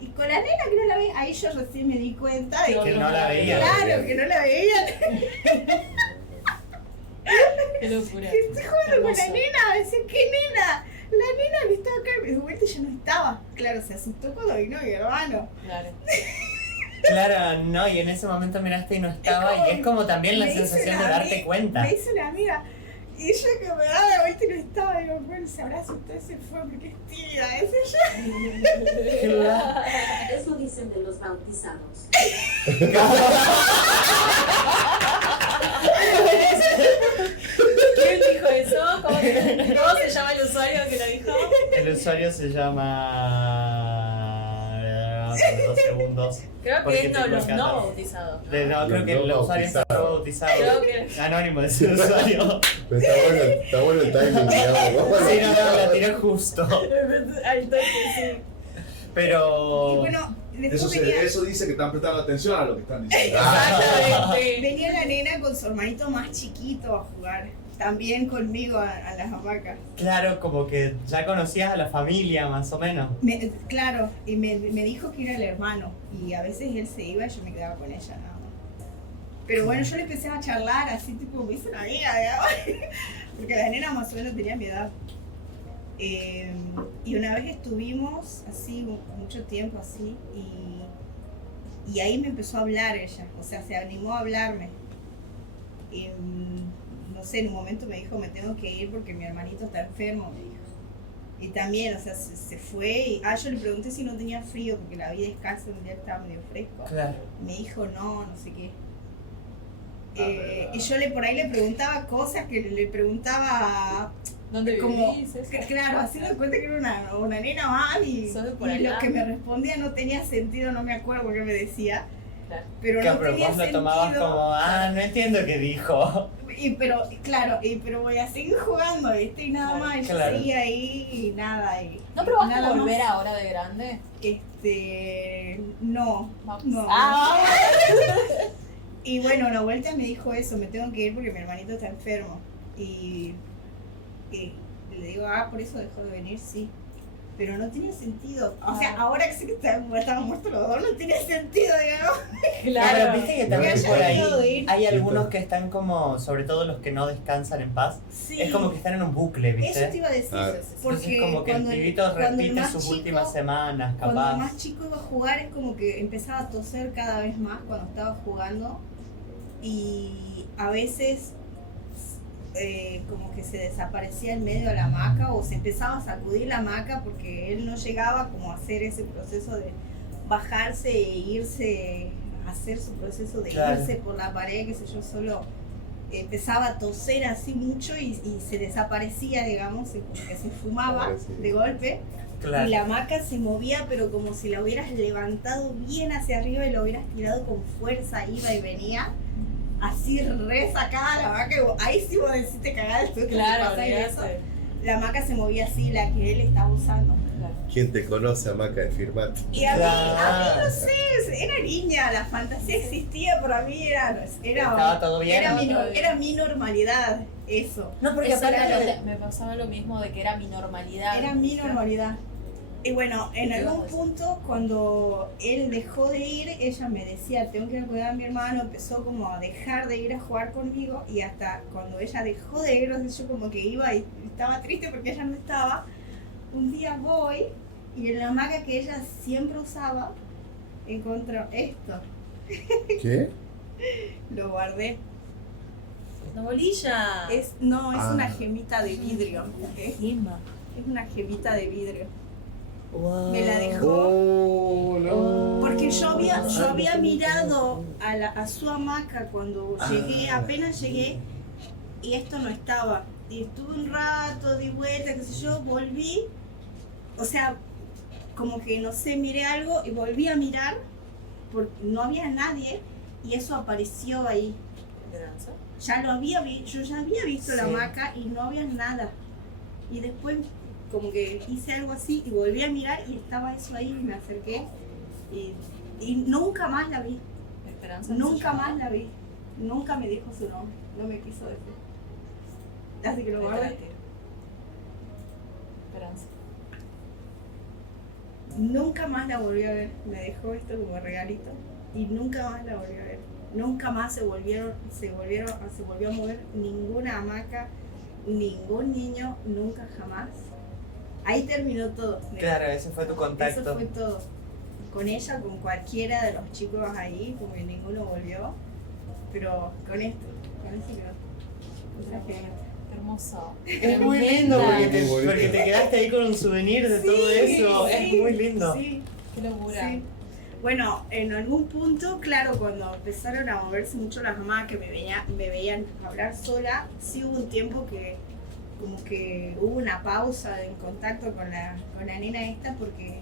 Y con la nena que no la veía, ahí yo recién me di cuenta de Que que no la veía. claro, que no la veían. Qué locura. Estoy jugando con la Hermoso. nena, decía, ¿qué nena? La nena que estaba acá, y me di vuelta y ya no estaba. claro, se asustó cuando vino mi hermano. Claro. Claro, no, y en ese momento miraste y no estaba, y es como también la Me hizo sensación de una darte ami- cuenta. Me hizo una amiga. Y ella que me daba la vuelta y no estaba, digo, bueno, se habrá asustado, se fue porque es tímida, es ella. Eso dicen de los bautizados. ¿Quién dijo eso? ¿Cómo se llama el usuario que lo dijo? El usuario se llama... 2 segundos. Creo Porque que es no, tengo los acá no también. bautizados. No, creo Los que no el usuario está bautizados. Creo bautizado. que Anónimo es el usuario. Pero está bueno el timing, digamos. Sí, no, la tiré justo. al toque, sí. Pero... Y bueno, después Eso dice que están prestando atención a lo que están diciendo. Exactamente. venía la nena con su hermanito más chiquito a jugar. También conmigo a las hamacas. Claro, como que ya conocías a la familia, más o menos. Claro, y me dijo que era el hermano. Y a veces él se iba y yo me quedaba con ella nada más. Pero bueno, yo le empecé a charlar así, tipo, me hice una amiga, digamos. Porque la nena más o menos tenía mi edad. Y una vez estuvimos así, mucho tiempo así, y ahí me empezó a hablar ella. O sea, se animó a hablarme. Y, no sé, en un momento me dijo, me tengo que ir porque mi hermanito está enfermo, me dijo. Y también, o sea, se fue y... yo le pregunté si no tenía frío porque la vi descalza, un día estaba medio fresco. Claro. Me dijo, no sé qué. Y yo por ahí le preguntaba cosas que le preguntaba ¿Dónde como... vivís? Eso. Claro, haciendo cuenta que era una nena más y Sos de por lo allá. que me respondía no tenía sentido, no me acuerdo qué me decía. Claro. Pero Claro, no pero tenía vos lo sentido. tomabas como, no entiendo qué dijo. Pero voy a seguir jugando, ¿viste? Y nada Claro, más, y yo claro. seguía ahí y nada. ¿No probaste nada volver más. ahora de grande? No. Ah, Y bueno, una vuelta me dijo eso, me tengo que ir porque mi hermanito está enfermo. Y le digo, por eso dejó de venir, sí. Pero no tenía sentido. O sea, ahora que sé que estaban muertos los dos, no tiene sentido, digamos. Pero viste que también Me haya por dejado de ahí ir. hay algunos que están como, sobre todo los que no descansan en paz, Sí. es como que están en un bucle, Eso te ¿viste? iba a decir. Entonces Porque como que el cuando pibito cuando el repite más sus chico- últimas semanas, Cuando capaz. el más chico iba a jugar es como que empezaba a toser cada vez más cuando estaba jugando y a veces como que se desaparecía en medio de la hamaca o se empezaba a sacudir la hamaca porque él no llegaba como a hacer ese proceso de bajarse e irse, hacer su proceso de Claro. irse por la pared, qué sé yo, solo empezaba a toser así mucho y se desaparecía, digamos, y como que se fumaba Pobrecito. de golpe. Claro. Y la hamaca se movía, pero como si la hubieras levantado bien hacia arriba y la hubieras tirado con fuerza, iba y venía. Así re sacada la hamaca. Ahí sí vos decís te cagás después que claro, te pasa eso. olvídate. La hamaca se movía así, la que él estaba usando. ¿Quién te conoce, Hamaca de Firmat? Y a mí Claro. no sé, era niña, la fantasía existía, pero a mí Estaba todo bien. era mi normalidad, eso. No, porque Eso aparte era de- me pasaba lo mismo de que era mi normalidad. Era mi normalidad. Y bueno, en ¿Qué algún ibas a decir? punto, cuando él dejó de ir, ella me decía, tengo que ir a cuidar a mi hermano, empezó como a dejar de ir a jugar conmigo y hasta cuando ella dejó de ir, yo como que iba y estaba triste porque ella no estaba, un día voy y en la hamaca que ella siempre usaba, encontró esto, ¿Qué? lo guardé. Una bolilla. Es Ah. una gemita de vidrio, ¿ok? Gema. Es una gemita de vidrio. Wow. Me la dejó. Oh, no. Porque yo había mirado a su hamaca cuando llegué, apenas llegué, y esto no estaba. Y estuve un rato, di vuelta, qué sé yo, volví, o sea, como que no sé, miré algo y volví a mirar, porque no había nadie, y eso apareció ahí. Esperanza. Yo ya había visto la Sí. hamaca y no había nada. Y después como que hice algo así y volví a mirar y estaba eso ahí y me acerqué y nunca más la vi. Esperanza. Nunca más la vi. Nunca me dijo su nombre. No me quiso decir. Así que lo guardé. Esperanza. Nunca más la volví a ver. Me dejó esto como regalito y nunca más la volví a ver. Nunca más se volvió a mover ninguna hamaca, ningún niño, nunca jamás. Ahí terminó todo. Claro, ese fue tu contacto. Eso fue todo. Con ella, con cualquiera de los chicos ahí, como que ninguno volvió. Pero con este quedó. O sea que Hermoso. Es muy lindo porque Muy bonito. porque te quedaste ahí con un souvenir de todo eso. Es muy lindo. Sí, Qué locura. sí. Bueno, en algún punto, claro, cuando empezaron a moverse mucho las mamás que me veían hablar sola, sí hubo un tiempo que como que hubo una pausa en contacto con la nena esta porque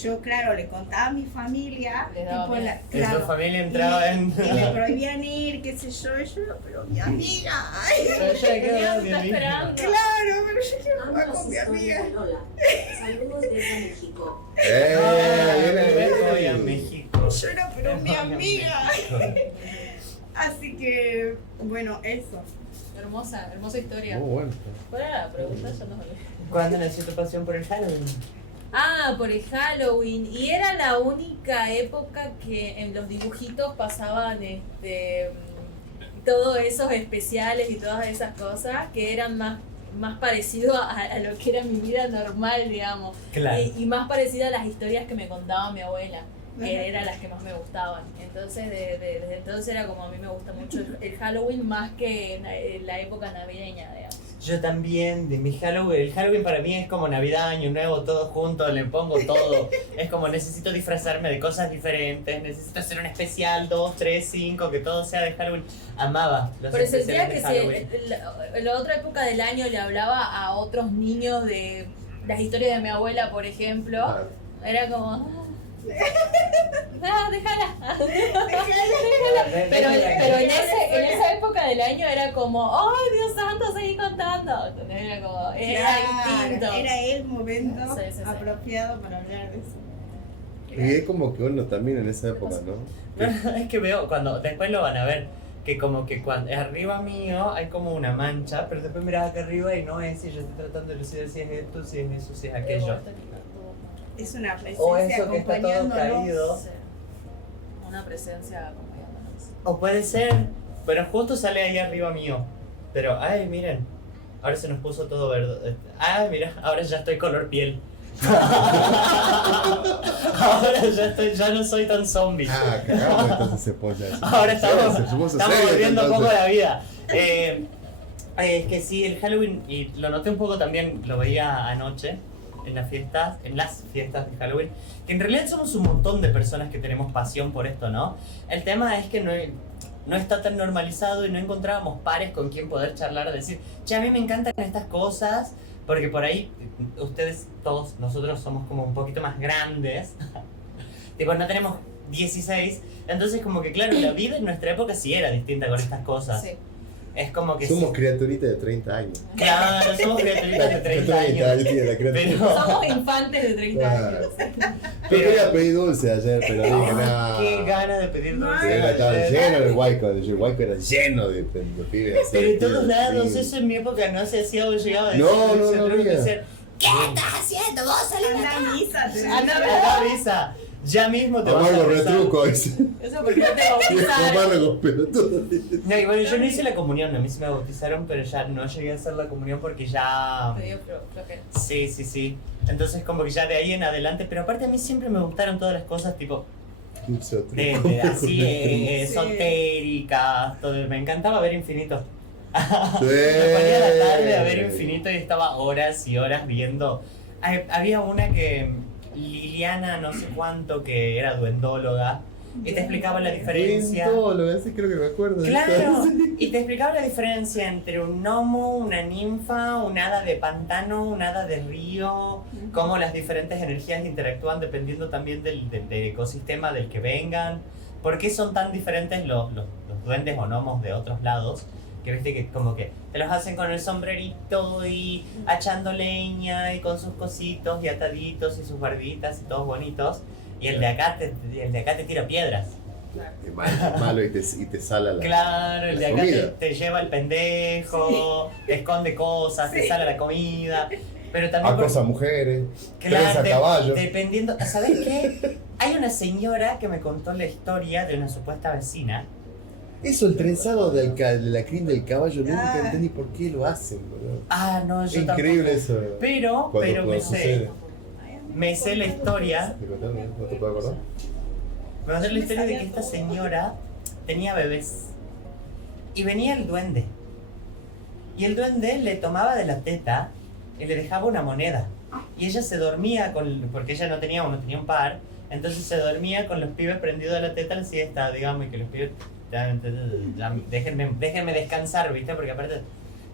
yo, claro, le contaba a mi familia, Le daba tipo, miedo. En tu claro, familia entraba en. y me prohibían ir, qué sé yo, y yo, pero mi amiga, ay, Pero yo me quedo Mira, con te mi está amiga. esperando. claro, pero yo quiero jugar Ambas con mi historias amiga. de Lola. Saludos desde México. Bien Me voy a ahí. México. Yo no, pero mi Me voy a amiga. México. Así que, bueno, eso. Hermosa historia. Muy bueno. ¿Cuál era la pregunta? Ya no me olvidé. ¿Cuándo nació tu pasión por el Halloween? Ah, por el Halloween. Y era la única época que en los dibujitos pasaban todos esos especiales y todas esas cosas que eran más parecido a lo que era mi vida normal, digamos. Claro. Y más parecido a las historias que me contaba mi abuela, que Ajá. eran las que más me gustaban. Entonces, desde entonces era como a mí me gusta mucho el Halloween más que la época navideña, digamos. Yo también, de mi Halloween. El Halloween para mí es como Navidad, Año Nuevo, todo junto, le pongo todo. Es como necesito disfrazarme de cosas diferentes, necesito hacer un especial 2, 3, 5, que todo sea de Halloween. Amaba los Pero sentía especiales que de si Halloween. en la otra época del año le hablaba a otros niños de las historias de mi abuela, por ejemplo, Ah, era como... déjala. Pero en esa época del año era como, ¡ay, Dios santo, seguí contando! Entonces era como, era Claro, distinto. era el momento Sí, sí, sí. apropiado para hablar de eso. Y es como que uno también en esa época, ¿no? No, es que veo, cuando después lo van a ver, que como que cuando arriba mío hay como una mancha, pero después miras acá arriba y no es, y yo estoy tratando de elucidar si es esto, si es eso, si es aquello. Es una O presencia eso que está todo acompañándonos. caído. Sí. Una presencia acompañándonos. O puede ser, pero justo sale ahí arriba mío. Pero, ay, miren, ahora se nos puso todo verde. Ay, mira, ahora ya estoy color piel. Ahora ya no soy tan zombie. Ah, cagamos entonces se pone así. Ahora estamos serio, volviendo un poco entonces. la vida. Es que sí, el Halloween, y lo noté un poco también, lo veía anoche en las fiestas de Halloween, que en realidad somos un montón de personas que tenemos pasión por esto, ¿no? El tema es que no está tan normalizado y no encontrábamos pares con quien poder charlar o decir, che, a mí me encantan estas cosas, porque por ahí ustedes, todos nosotros somos como un poquito más grandes, tipo no tenemos 16, entonces como que claro, la vida en nuestra época sí era distinta con estas cosas. Sí. Es como que Somos sí. criaturitas de 30 años. Claro, somos criaturitas de 30 años. tiene la criatura. Pero, Somos infantes de 30 Claro. años. Yo quería pedir dulce ayer, pero dije, no. qué ganas de pedir No, dulce. Estaba lleno el Huayco. El Huayco era lleno de pibes así. Pero en todos tío, lados, sí. eso en mi época no se hacía, vos llegaba a decir, No se atreve a había. decir, ¿qué estás haciendo? Vos salí de Anda acá. a misa, te Anda a la risa. Ya mismo te vas a Amargo rezar. retruco ese. Eso porque no te Y es bautizaron. amargo pelotudo. No, y bueno, yo no hice la comunión, a mí se me bautizaron, pero ya no llegué a hacer la comunión porque ya... Me dio flojera. Sí. Entonces como que ya de ahí en adelante, pero aparte a mí siempre me gustaron todas las cosas tipo de así esotéricas, todo. Me encantaba ver Infinito. Me ponía a la tarde a ver Infinito y estaba horas y horas viendo. Había una que Liliana no sé cuánto, que era duendóloga, y te explicaba la diferencia. Ese creo que me acuerdo. de Claro, eso. y te explicaba la diferencia entre un gnomo, una ninfa, un hada de pantano, un hada de río, cómo las diferentes energías interactúan dependiendo también del ecosistema del que vengan, por qué son tan diferentes los duendes o gnomos de otros lados, que viste que como que te los hacen con el sombrerito y echando leña y con sus cositos y ataditos y sus barbitas y todos bonitos, y el de acá te tira piedras. Es malo y te sala la. Claro, el de la acá comida. te lleva el pendejo, te esconde cosas, te sale la comida. Pero también. Acosa a mujeres. Claro, Trenza a caballo. dependiendo. ¿Sabes qué? Hay una señora que me contó la historia de una supuesta vecina Eso, el trenzado de la crin del caballo, nunca Ah. entendí por qué lo hacen, boludo. Ah, no, Es yo increíble tampoco. eso. Pero Cuando me sucede. sé la historia. ¿Te contaron? ¿No te puedo acordar? Me va a hacer la historia de que esta señora tenía bebés. Y venía el duende. Y el duende le tomaba de la teta y le dejaba una moneda. Y ella se dormía porque ella no tenía un par. Entonces se dormía con los pibes prendidos a la teta a la siesta, digamos, y que los pibes. Déjenme descansar, ¿viste? Porque aparte,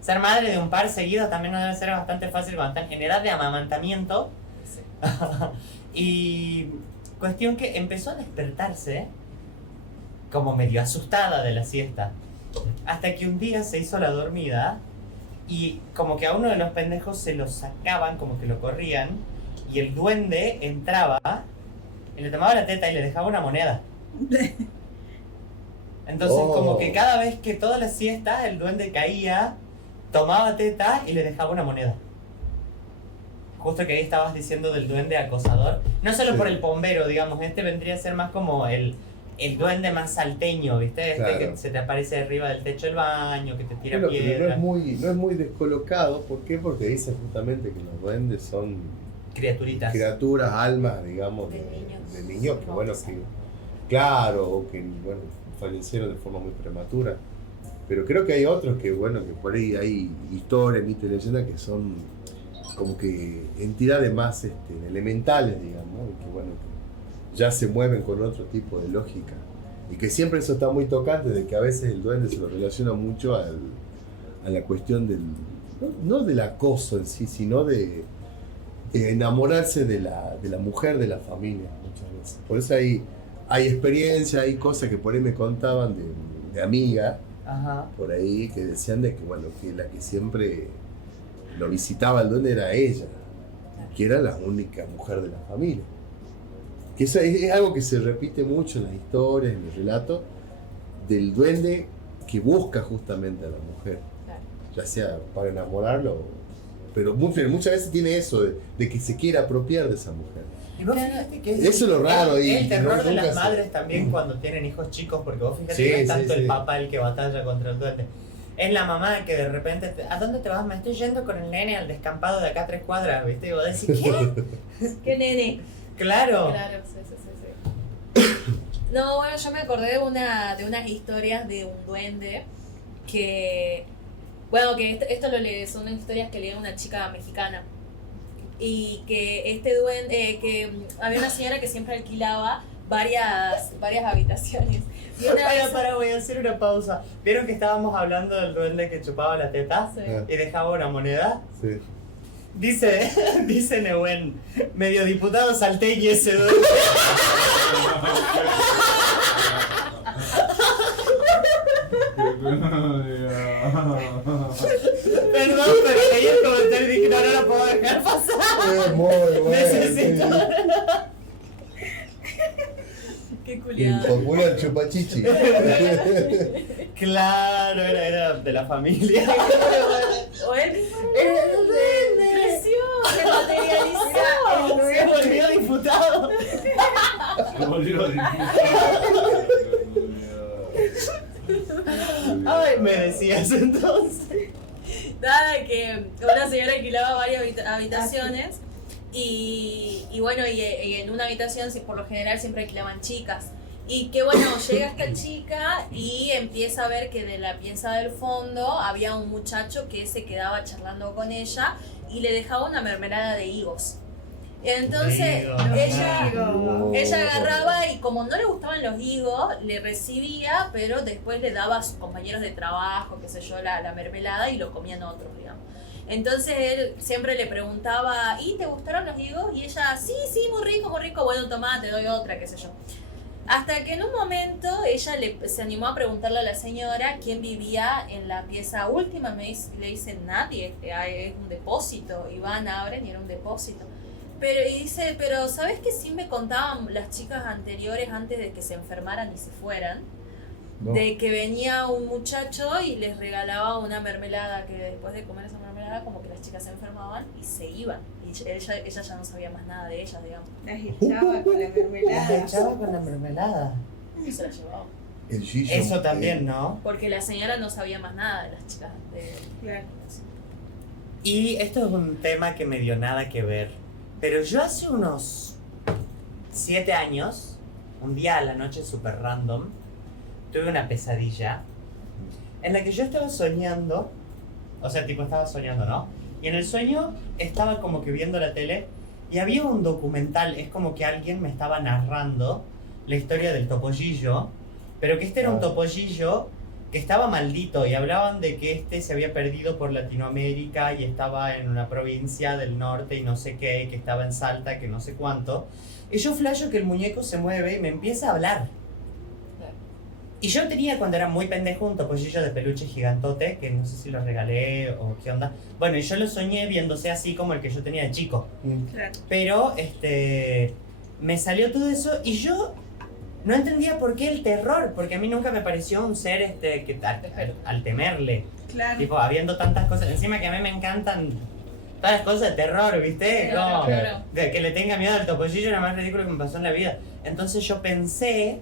ser madre de un par seguido también no debe ser bastante fácil cuando están en edad de amamantamiento. Y cuestión que empezó a despertarse como medio asustada de la siesta. Hasta que un día se hizo la dormida y como que a uno de los pendejos se lo sacaban, como que lo corrían, y el duende entraba y le tomaba la teta y le dejaba una moneda. Entonces como que cada vez que toda la siesta el duende caía, tomaba teta y le dejaba una moneda. Justo que ahí estabas diciendo del duende acosador. No solo Sí. por el bombero, digamos, este vendría a ser más como el duende más salteño, ¿viste? Este Claro. que se te aparece arriba del techo del baño, que te tira Pero no piedras. no es muy descolocado. ¿Por qué? Porque dicen justamente que los duendes son Criaturitas. criaturas, almas, digamos, de niños que, bueno, que, claro, o que, bueno, fallecieron de forma muy prematura. Pero creo que hay otros que, bueno, que por ahí hay historias, mitos y leyendas que son como que entidades más elementales, digamos, ¿no? Y que, bueno, que ya se mueven con otro tipo de lógica. Y que siempre eso está muy tocante, de que a veces el duende se lo relaciona mucho a la cuestión del, no del acoso en sí, sino de enamorarse de la mujer de la familia muchas veces. Por eso hay experiencia, hay cosas que por ahí me contaban de amigas Ajá. por ahí que decían de que, bueno, que la que siempre lo visitaba el duende era ella, que era la única mujer de la familia. Que eso es algo que se repite mucho en las historias, en los relatos, del duende que busca justamente a la mujer, ya sea para enamorarlo, pero muchas veces tiene eso de que se quiere apropiar de esa mujer. Y vos fíjate que Eso es lo raro el y terror no- de las nunca se- madres también cuando tienen hijos chicos, porque vos fíjate Sí, que no es sí, tanto el sí. papá el que batalla contra el duende. Es la mamá que de repente, ¿a dónde te vas? Me estoy yendo con el nene al descampado de acá a 3 cuadras, ¿viste? Y vos decís, ¿qué? ¡Qué nene! Claro. Claro, sí. No, bueno, yo me acordé de unas historias de un duende que, bueno, que esto son historias que leía una chica mexicana. Y que este duende, que había una señora que siempre alquilaba varias habitaciones. Y una vez, Para, voy a hacer una pausa. ¿Vieron que estábamos hablando del duende que chupaba la teta Sí. y dejaba una moneda? Sí. Dice Nehuen, medio diputado salteño ese duende. Perdón, pero leí el comentario y dije, no lo puedo dejar pasar. Muy bueno. Necesito. qué El culiado. popular chupachichi. Claro, era de la familia. O él creció, se materializó. Se volvió diputado. Ay, me decías entonces. Nada, que una señora alquilaba varias habitaciones y bueno, y en una habitación por lo general siempre alquilaban chicas. Y que bueno, llega esta chica y empieza a ver que de la pieza del fondo había un muchacho que se quedaba charlando con ella y le dejaba una mermelada de higos. Entonces Higos. ella agarraba y como no le gustaban los higos, le recibía, pero después le daba a sus compañeros de trabajo, qué sé yo, la mermelada y lo comían otros, digamos. Entonces él siempre le preguntaba, ¿y te gustaron los higos? Y ella, sí, muy rico, bueno, tomá, te doy otra, qué sé yo. Hasta que en un momento ella se animó a preguntarle a la señora quién vivía en la pieza última. Le dicen, nadie, es un depósito. Y van, abren y era un depósito. Y dice, pero ¿sabes que sí me contaban las chicas anteriores antes de que se enfermaran y se fueran? No. De que venía un muchacho y les regalaba una mermelada, que después de comer esa mermelada como que las chicas se enfermaban y se iban. Y ella ya no sabía más nada de ellas, digamos. Las echaba con la mermelada. echaba con la mermelada. Y se las llevaba. El Gillo. Eso también, ¿no? Porque la señora no sabía más nada de las chicas. Claro. Y esto es un tema que me dio nada que ver. Pero yo hace unos 7 años, un día a la noche super random, tuve una pesadilla en la que yo estaba soñando, o sea, tipo estaba soñando, ¿no? Y en el sueño estaba como que viendo la tele y había un documental, es como que alguien me estaba narrando la historia del topollillo, pero que este era un topollillo que estaba maldito y hablaban de que este se había perdido por Latinoamérica y estaba en una provincia del norte y no sé qué, que estaba en Salta, que no sé cuánto. Y yo flasho que el muñeco se mueve y me empieza a hablar. Y yo tenía cuando era muy pendejo un topollillo de peluche gigantote, que no sé si lo regalé o qué onda. Bueno, y yo lo soñé viéndose así como el que yo tenía de chico. Claro. Pero, me salió todo eso y yo no entendía por qué el terror, porque a mí nunca me pareció un ser que al temerle, Claro. tipo, habiendo tantas cosas, encima que a mí me encantan todas las cosas de terror, ¿viste? Claro, Como claro. de que le tenga miedo al topollillo, lo más ridículo que me pasó en la vida. Entonces yo pensé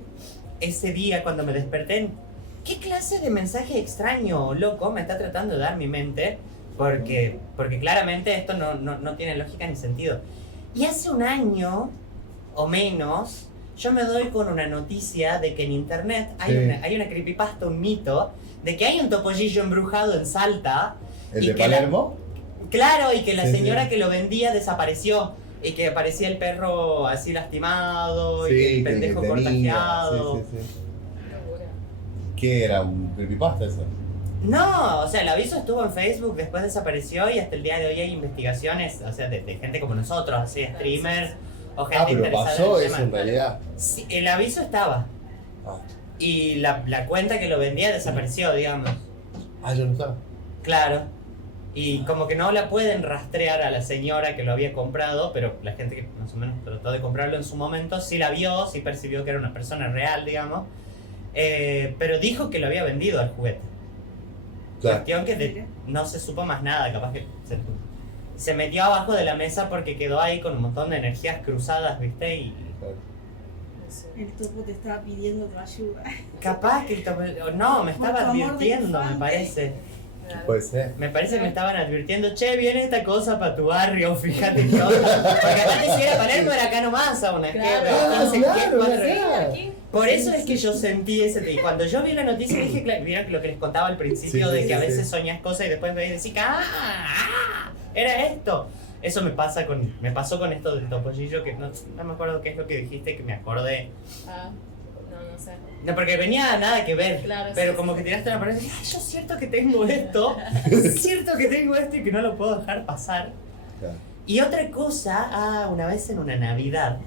ese día cuando me desperté, ¿qué clase de mensaje extraño o loco me está tratando de dar mi mente? Porque claramente esto no tiene lógica ni sentido. Y hace un año o menos, yo me doy con una noticia de que en internet hay una creepypasta, un mito, de que hay un topollillo embrujado en Salta. ¿El y de que la- Palermo? Claro, y que la Sí, señora sí. que lo vendía desapareció. Y que aparecía el perro así lastimado, y que el que pendejo tenía. contagiado. Sí, sí, sí. Locura. ¿Qué era? ¿Un creepypasta eso? No, o sea, el aviso estuvo en Facebook, después desapareció y hasta el día de hoy hay investigaciones, o sea, de gente como nosotros, así, streamers o gente Pero interesada pasó en el eso tema. en realidad. Sí, el aviso estaba Ah, y la cuenta que lo vendía desapareció, digamos. yo no estaba. Claro. Y como que no la pueden rastrear a la señora que lo había comprado, pero la gente que más o menos trató de comprarlo en su momento sí la vio, sí percibió que era una persona real, digamos. Pero dijo que lo había vendido al juguete. Claro. Cuestión que Mira. no se supo más nada, capaz que se metió abajo de la mesa porque quedó ahí con un montón de energías cruzadas, ¿viste? Y El topo te estaba pidiendo tu ayuda. capaz que no, me Por estaba tu amor de advirtiendo, me infante. parece. Claro. Puede ser. Me parece que me estaban advirtiendo, che, viene esta cosa para tu barrio, fíjate qué onda. Porque aparte si era Palermo era acá nomás a una Claro. Entonces, Ah, ¿qué claro, pasa? ¿verdad? Aquí. Por eso es que yo sentí ese... Y cuando yo vi la noticia dije, claro, vieron lo que les contaba al principio Sí, sí, de que a sí, veces sí. soñás cosas y después me decís, era esto. Eso me pasó con esto del topollillo, que no me acuerdo qué es lo que dijiste, que me acordé. Ah, no sé. No, porque venía nada que ver, Claro, pero sí, como sí. que tiraste la palabra y dije, yo siento que tengo esto, siento que tengo esto y que no lo puedo dejar pasar. Claro. Y otra cosa, una vez en una Navidad,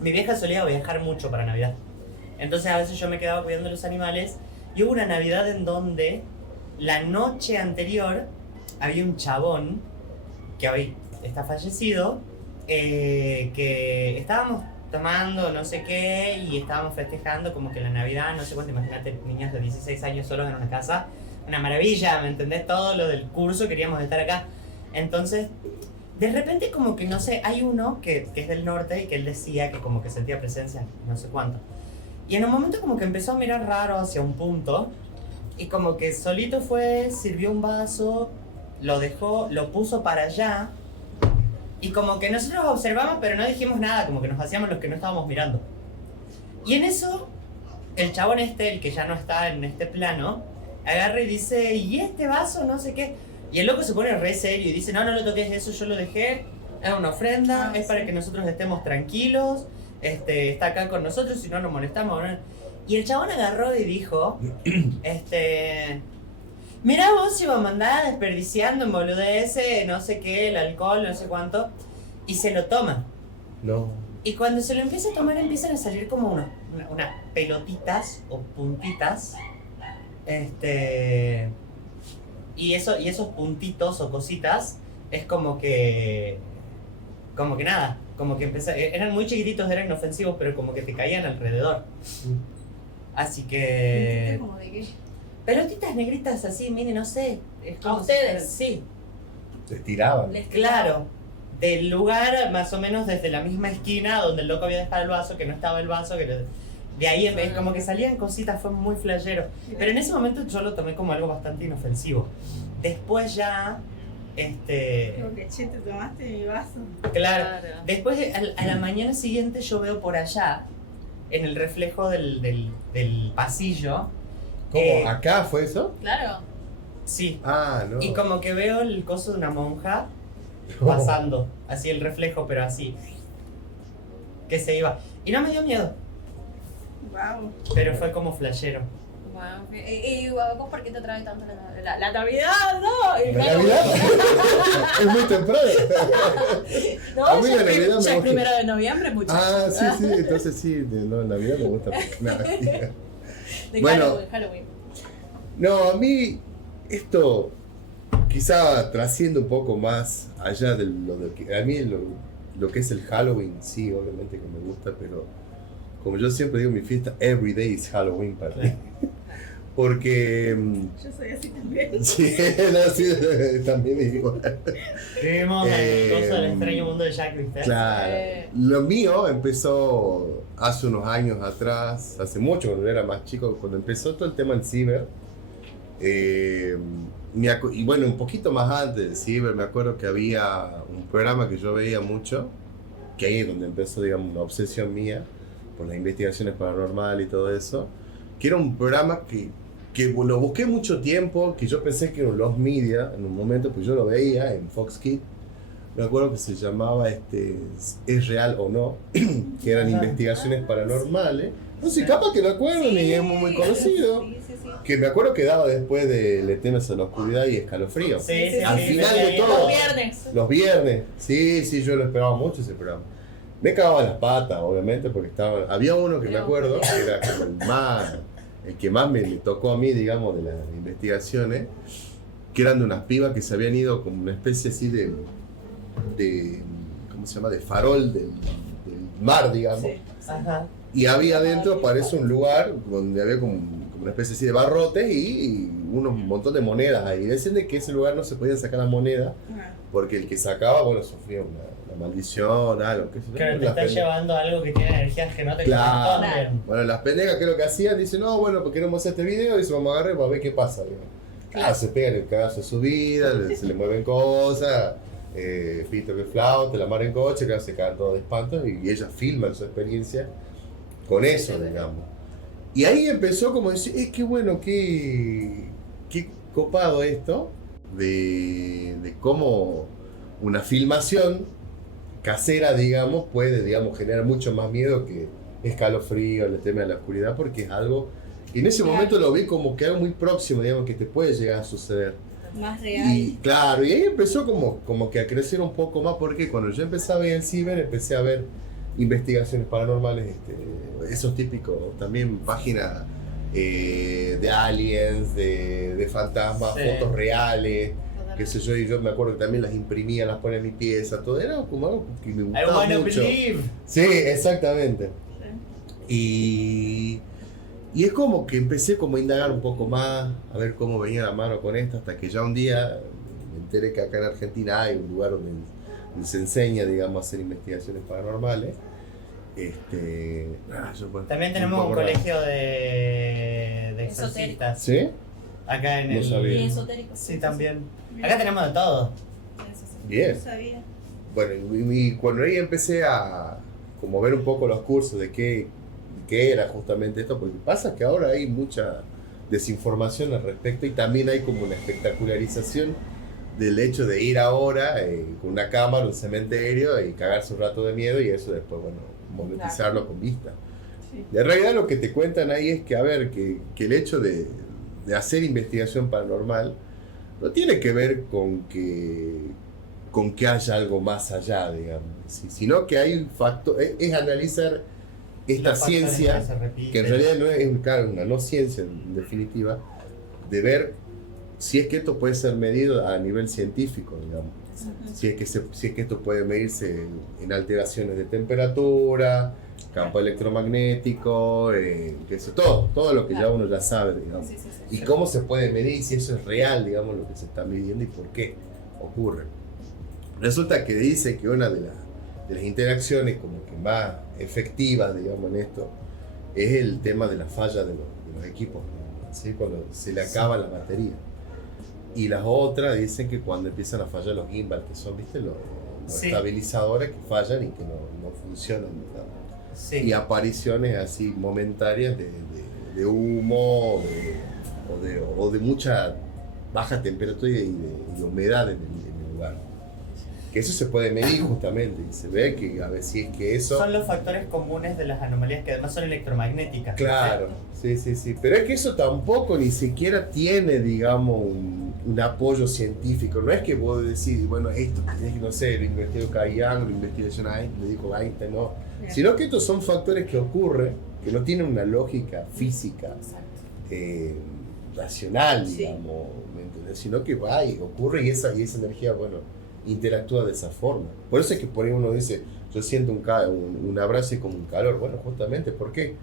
mi vieja solía viajar mucho para Navidad. Entonces a veces yo me quedaba cuidando de los animales y hubo una Navidad en donde la noche anterior había un chabón que hoy está fallecido, que estábamos tomando no sé qué y estábamos festejando como que la Navidad, no sé cuánto, imagínate niños de 16 años solos en una casa, una maravilla, ¿me entendés? Todo lo del curso, queríamos estar acá. Entonces, de repente como que, no sé, hay uno que es del norte y que él decía que como que sentía presencia, no sé cuánto. Y en un momento como que empezó a mirar raro hacia un punto y como que solito fue, sirvió un vaso, lo dejó, lo puso para allá y como que nosotros observamos pero no dijimos nada, como que nos hacíamos los que no estábamos mirando. Y en eso, el chabón el que ya no está en este plano, agarra y dice, ¿y este vaso? No sé qué. Y el loco se pone re serio y dice, no lo toques eso, yo lo dejé, es una ofrenda, es para que nosotros estemos tranquilos, está acá con nosotros, si no nos molestamos. ¿No? Y el chabón agarró y dijo, mirá vos si vos andás desperdiciando en boludeces, no sé qué, el alcohol, no sé cuánto, y se lo toma. No. Y cuando se lo empieza a tomar empiezan a salir como unas pelotitas o puntitas. Y esos puntitos o cositas es como que nada, como que eran muy chiquititos, eran inofensivos, pero como que te caían alrededor. Así que ¿Como de qué? pelotitas negritas así, mire, no sé, es como ¿A ustedes? sí, Se estiraban. Les claro. Del lugar más o menos desde la misma esquina donde el loco había dejado el vaso, que no estaba el vaso, de ahí como que salían cositas, fue muy flashero. Pero en ese momento yo lo tomé como algo bastante inofensivo. Después ya, Como que, che, te tomaste mi vaso. claro, después a la mañana siguiente yo veo por allá, en el reflejo del pasillo. ¿Cómo? ¿Acá fue eso? Claro. Sí. Ah, no. Y como que veo el coso de una monja pasando, así el reflejo, pero así. Que se iba. Y no me dio miedo, Wow. pero fue como flashero. Wow. ¿Y vos por qué te atrae tanto la Navidad? No, el ¿La Halloween. Navidad? Es muy temprano. No, A mí ya la Navidad me ya es gusta. 1 de noviembre, muchachos. Ah, sí, entonces sí, no, en Navidad me gusta. Nada. De Bueno. Halloween. No, a mí esto quizá trasciende un poco más allá de lo de que a mí lo que es el Halloween, sí, obviamente que me gusta, pero como yo siempre digo, mi fiesta every day is Halloween para mí. Porque Yo soy así también. sí, no, sí, también es igual. Vivimos en el coso del extraño mundo de Jack, ¿viste? Claro. Lo mío empezó hace unos años atrás, hace mucho, cuando era más chico, cuando empezó todo el tema del ciber. Y bueno, un poquito más antes del ciber, me acuerdo que había un programa que yo veía mucho, que ahí es donde empezó, digamos, una obsesión mía por las investigaciones paranormales y todo eso, que era un programa que lo busqué mucho tiempo, que yo pensé que era un Lost Media en un momento, pues yo lo veía en Fox Kids. Me acuerdo que se llamaba ¿Es real o no? Que eran investigaciones paranormales. No sé, capaz que lo acuerdo, y es muy conocido. Sí. Que me acuerdo que daba después de Le temes a la oscuridad y Escalofrío. Sí, Al sí, final sí, de sí. todo. Los viernes. Los viernes. Sí, yo lo esperaba mucho ese programa. Me cagaba las patas, obviamente, porque había uno que me acuerdo, que era como el que más me tocó a mí, digamos, de las investigaciones, que eran de unas pibas que se habían ido como una especie así de ¿cómo se llama? De farol del mar, digamos. Sí. Ajá. Y había adentro, parece un lugar donde había como una especie así de barrotes y un montón de monedas ahí. Decían de que ese lugar no se podían sacar las monedas Ah, porque el que sacaba, bueno, sufría una maldición, algo. ¿Qué sé yo. Claro, te Las estás pendejas. llevando algo que tiene energías que no te Claro. corresponden. Bueno, las pendejas, ¿qué es lo que hacían? Dicen, no, bueno, pues queremos hacer este video y se vamos a agarrar para ver qué pasa. Digo. Claro, se pegan el cagazo de su vida, se le mueven cosas, pito que flauta, la mar en coche, claro, se caen todos de espanto y ellas filman su experiencia con eso, digamos. Y ahí empezó como decir, qué bueno, qué copado esto de cómo una filmación casera, digamos, puede, digamos, generar mucho más miedo que escalofrío, el tema de la oscuridad, porque es algo que en ese momento lo vi como que algo muy próximo, digamos, que te puede llegar a suceder. más real. Y claro, y ahí empezó como que a crecer un poco más, porque cuando yo empecé a ver el ciber, empecé a ver investigaciones paranormales, esos típicos, también páginas de aliens, de fantasmas, Sí. fotos reales, qué sé yo, y yo me acuerdo que también las imprimía, las ponía en mi pieza, todo, era como algo que me I gustaba wanna mucho. believe. Sí, exactamente. Sí. Y es como que empecé como a indagar un poco más, a ver cómo venía la mano con esto, hasta que ya un día me enteré que acá en Argentina hay un lugar donde se enseña, digamos, a hacer investigaciones paranormales. También tenemos un colegio de exorcistas. ¿Sí? Acá en No el. sabía. Y esotérico. Sí, también. Acá tenemos de todo. Bien. No sabía. Bueno, y cuando ahí empecé a como ver un poco los cursos de qué era justamente esto, porque pasa que ahora hay mucha desinformación al respecto y también hay como una espectacularización del hecho de ir ahora con una cámara, un cementerio y cagarse un rato de miedo y eso después, bueno, monetizarlo con vista. Sí. En realidad lo que te cuentan ahí es que, a ver, que el hecho de hacer investigación paranormal no tiene que ver con que haya algo más allá, digamos, sino que hay un factor, es analizar esta Los factores ciencia, que se repiten. que en realidad no es claro, una no ciencia en definitiva, de ver si es que esto puede ser medido a nivel científico, digamos. Si es que esto puede medirse en alteraciones de temperatura, campo electromagnético, todo lo que ya uno ya sabe, digamos. Sí. Y cómo se puede medir, si eso es real, digamos, lo que se está midiendo y por qué ocurre. Resulta que dice que una de las interacciones como que más efectivas, digamos, en esto, es el tema de la falla de los equipos, ¿sí? Cuando se le acaba la batería. Y las otras dicen que cuando empiezan a fallar los gimbal, que son, ¿viste? Los estabilizadores que fallan y que no funcionan, ¿verdad? Sí. Y apariciones así momentáneas de humo o de mucha baja temperatura y de humedad en el lugar. Que eso se puede medir justamente y se ve que a ver si es que eso... Son los factores comunes de las anomalías que además son electromagnéticas. Claro, sí. Pero es que eso tampoco ni siquiera tiene, digamos, un apoyo científico. No es que vos decís, bueno, esto tenés que, no sé, lo investigó Carl Jung, lo investigó Einstein, lo dijo Einstein, no. Sino que estos son factores que ocurren, que no tienen una lógica física, racional, digamos, ¿me entendés? Sino que va y ocurre y esa energía, bueno, interactúa de esa forma. Por eso es que por ahí uno dice, yo siento un abrazo y como un calor. Bueno, justamente, ¿por qué?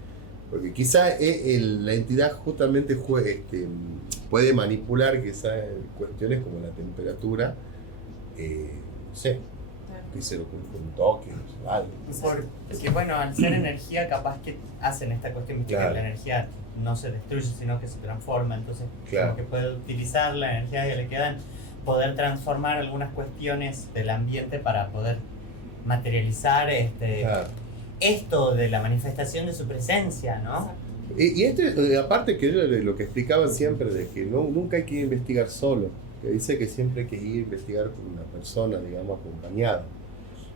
Porque quizás la entidad justamente puede manipular quizás cuestiones como la temperatura, no sé, con un toque, algo. Porque bueno, al ser energía capaz que hacen esta cuestión, viste, que la energía no se destruye, sino que se transforma, entonces como que puede utilizar la energía que le quedan, poder transformar algunas cuestiones del ambiente para poder materializar esto de la manifestación de su presencia, ¿no? Y aparte que lo que explicaban siempre, de que nunca hay que ir a investigar solo, que dice que siempre hay que ir a investigar con una persona, digamos, acompañada.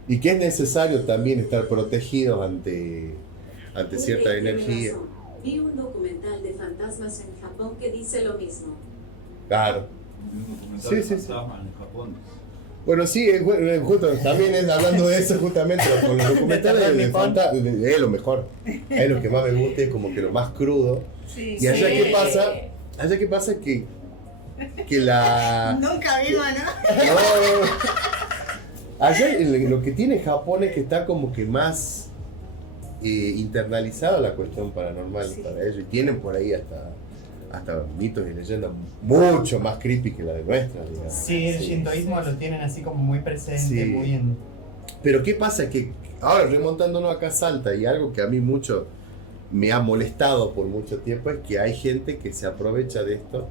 Y que es necesario también estar protegidos ante cierta energía. Vi un documental de fantasmas en Japón que dice lo mismo. Claro. Sí. En Japón. Bueno, sí, justo, también es hablando de eso justamente, con los documentales de fantasmas, es lo mejor. Es lo que más me gusta, es como que lo más crudo. Sí, y allá qué pasa que la... Nunca vi, ¿no? Allá lo que tiene Japón es que está como que más internalizada la cuestión paranormal para ellos. Y tienen por ahí hasta mitos y leyendas mucho más creepy que la de nuestra, digamos. Sí, el shintoísmo lo tienen así como muy presente, muy en... Pero ¿qué pasa? Que ahora remontándonos acá a Salta, y algo que a mí mucho me ha molestado por mucho tiempo, es que hay gente que se aprovecha de esto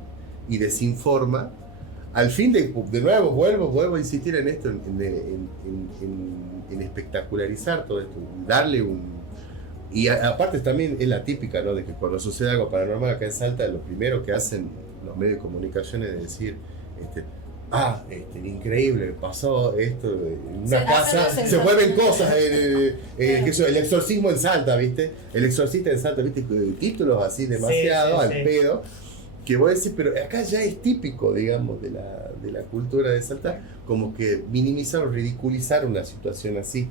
y desinforma. Al fin de nuevo, vuelvo a insistir en esto, en espectacularizar todo esto, darle un... Y aparte también es la típica, ¿no? De que cuando sucede algo paranormal acá en Salta, lo primero que hacen los medios de comunicación es decir, increíble, pasó esto en una casa, se mueven cosas, el exorcismo en Salta, ¿viste? El exorcista en Salta, ¿viste? Títulos así demasiado al pedo, que voy a decir, pero acá ya es típico, digamos, de la cultura de Salta, como que minimizar o ridiculizar una situación así.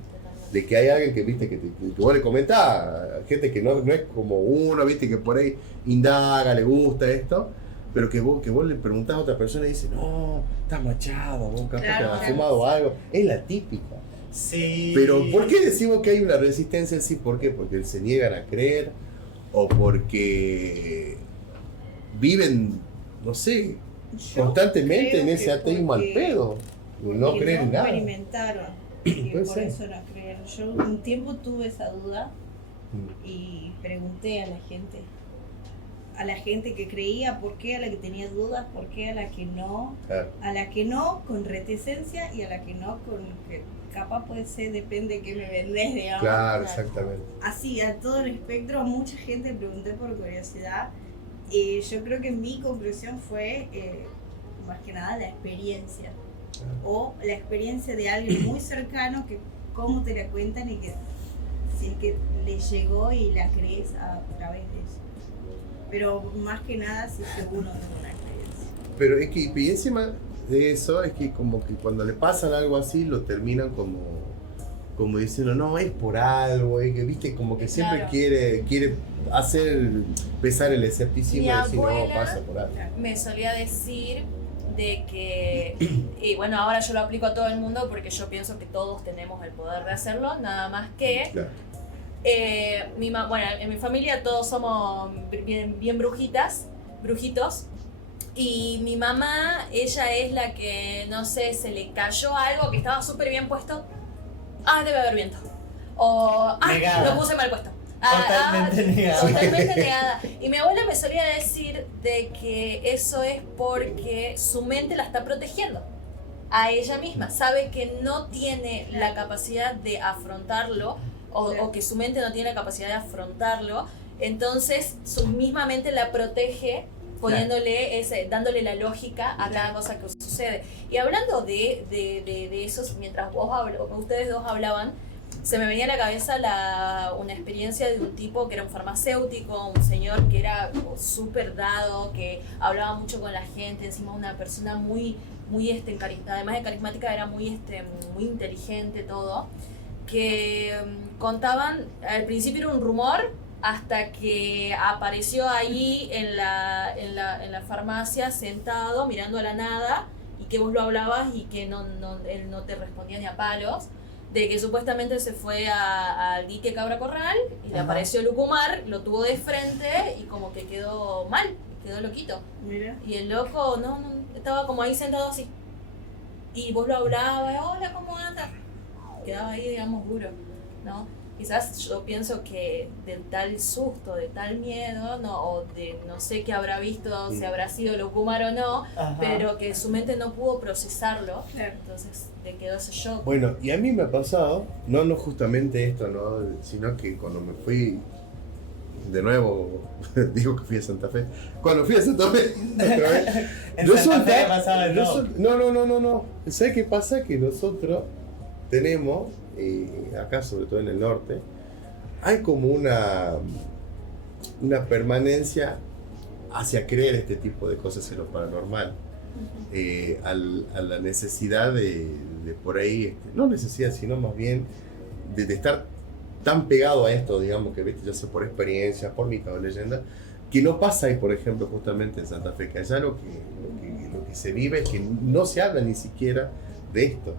De que hay alguien que, viste, que vos le comentás, gente que no es como uno, viste, que por ahí indaga, le gusta esto, pero que vos le preguntás a otra persona y dice, no, estás machado, vos capaz que has fumado algo. Es la típica. Sí. Pero ¿por qué decimos que hay una resistencia así? ¿Por qué? Porque se niegan a creer o porque viven, no sé, constantemente en ese ateísmo al pedo. No creen en nada. Experimentaron. Y por eso no creen. Yo un tiempo tuve esa duda y pregunté a la gente que creía, por qué, a la que tenía dudas, por qué, a la que no, a la que no con reticencia y a la que no con que capaz puede ser, depende de qué me vendés, digamos. Claro, exactamente. Así, a todo el espectro, a mucha gente pregunté por curiosidad. Yo creo que mi conclusión fue más que nada la experiencia. O la experiencia de alguien muy cercano que cómo te la cuentan y que si es que le llegó y la crees a través de eso. Pero más que nada si es que uno tiene una creencia. Pero es que y encima de eso es que como que cuando le pasan algo así lo terminan como diciendo no, es por algo, que viste como que siempre quiere hacer pesar el escepticismo y decir no, pasa por algo. Me solía decir de que, y bueno, ahora yo lo aplico a todo el mundo porque yo pienso que todos tenemos el poder de hacerlo, nada más que en mi familia todos somos bien brujitos, y mi mamá, ella es la que, no sé, se le cayó algo que estaba súper bien puesto, debe haber viento, o Negada. lo puse mal puesto, Totalmente negada. Totalmente negada. Y mi abuela me solía decir de que eso es porque su mente la está protegiendo a ella misma. Sabe que no tiene la capacidad de afrontarlo o que su mente no tiene la capacidad de afrontarlo. Entonces su misma mente la protege poniéndole dándole la lógica a cada cosa que sucede. Y hablando de eso, mientras ustedes dos hablaban, se me venía a la cabeza una experiencia de un tipo que era un farmacéutico, un señor que era súper dado, que hablaba mucho con la gente, encima una persona muy además de carismática, era muy inteligente, todo, que contaban, al principio era un rumor, hasta que apareció ahí en la farmacia sentado mirando a la nada y que vos lo hablabas y que él no te respondía ni a palos, de que supuestamente se fue al dique Cabra Corral y le apareció Lucumar, lo tuvo de frente y como que quedó mal, quedó loquito. Mira. Y el loco no estaba como ahí sentado así y vos lo hablabas, hola, ¿cómo andas? Quedaba ahí, digamos, duro, ¿no? Quizás yo pienso que del tal susto, de tal miedo, o de no sé qué habrá visto, si habrá sido Lucumar o no, pero que su mente no pudo procesarlo, entonces le quedó ese shock. Bueno, y a mí me ha pasado, no justamente esto, ¿no? Sino que cuando me fui, de nuevo, digo que fui a Santa Fe, cuando fui a Santa Fe, otra vez, En Santa Fe pasaba el no. ¿Sabes qué pasa? Que nosotros tenemos, acá sobre todo en el norte, hay como una permanencia hacia creer este tipo de cosas en lo paranormal, a la necesidad de por ahí, no necesidad, sino más bien de estar tan pegado a esto, digamos, que viste, ya sé por experiencia, por mito o leyenda, que no pasa ahí, por ejemplo, justamente en Santa Fe, que allá lo que se vive es que no se habla ni siquiera de esto,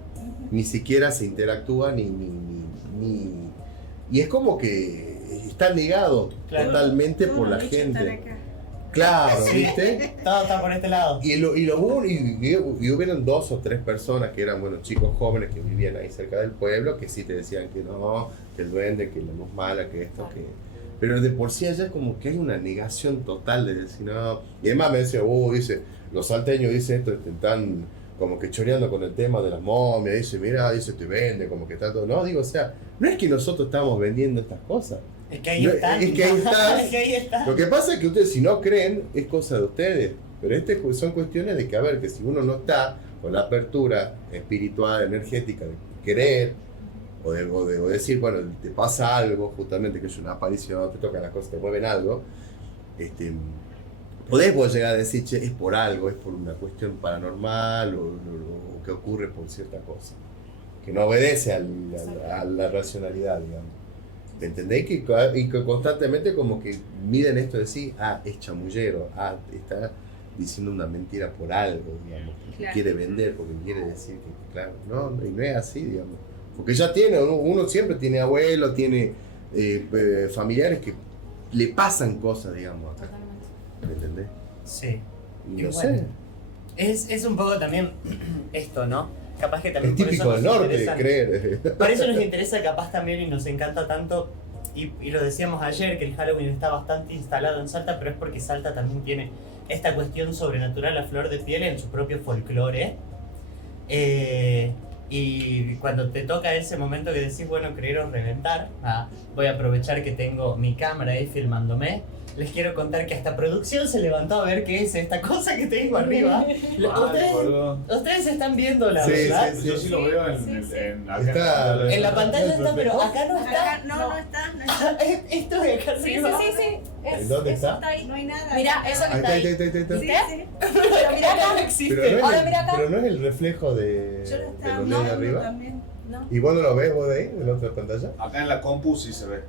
ni siquiera se interactúa, y es como que está negado totalmente por la gente. Claro, ¿viste? Todo está por este lado. Y hubieron 2 o 3 personas que eran, bueno, chicos jóvenes que vivían ahí cerca del pueblo, que sí te decían que no, que el duende, que la luz mala, que esto, que... Pero de por sí allá como que hay una negación total de decir, no... Y además me decía, dice, los salteños, dice esto, están como que choreando con el tema de las momias, dice, mira, dice, te vende, como que está todo... No, digo, o sea, no es que nosotros estamos vendiendo estas cosas. Es que ahí están. Es que ahí están. Es que ahí están. Lo que pasa es que ustedes, si no creen, es cosa de ustedes. Pero son cuestiones de que, a ver, que si uno no está con la apertura espiritual, energética, de creer, o de decir, bueno, te pasa algo, justamente que es una aparición, te tocan las cosas, te mueven algo, podés vos llegar a decir, che, es por algo, es por una cuestión paranormal, o que ocurre por cierta cosa, que no obedece a la racionalidad, digamos. ¿Entendéis? Y que constantemente como que miden esto de sí, es chamullero, está diciendo una mentira por algo, digamos, que quiere vender, porque quiere decir que, claro, y no es así, digamos. Porque ya uno siempre tiene abuelos, tiene familiares que le pasan cosas, digamos, acá. ¿Me entendés? Sí. No bueno, sé. Es un poco también esto, ¿no? Capaz que también Es típico del norte creer. Por eso nos interesa capaz también y nos encanta tanto, y lo decíamos ayer, que el Halloween está bastante instalado en Salta, pero es porque Salta también tiene esta cuestión sobrenatural a flor de piel en su propio folclore. Y cuando te toca ese momento que decís, bueno, creer o reventar, voy a aprovechar que tengo mi cámara ahí filmándome. Les quiero contar que hasta producción se levantó a ver qué es esta cosa que tengo arriba. Ustedes están viendo la verdad. Yo sí lo veo Está- En la pantalla está, pero acá no está. Acá no está. Esto de acá Sí. arriba. ¿En dónde Eso está? ahí. No hay nada. Mira, eso que está ahí. Ahí está. Sí, sí. Pero mira acá. no existe. Pero no, Ahora mira acá. pero no es el reflejo de Yo lo de estaba los de viendo arriba. también. No. ¿Y vos no lo ves vos de ahí, de la otra pantalla? Acá en la compu sí se ve.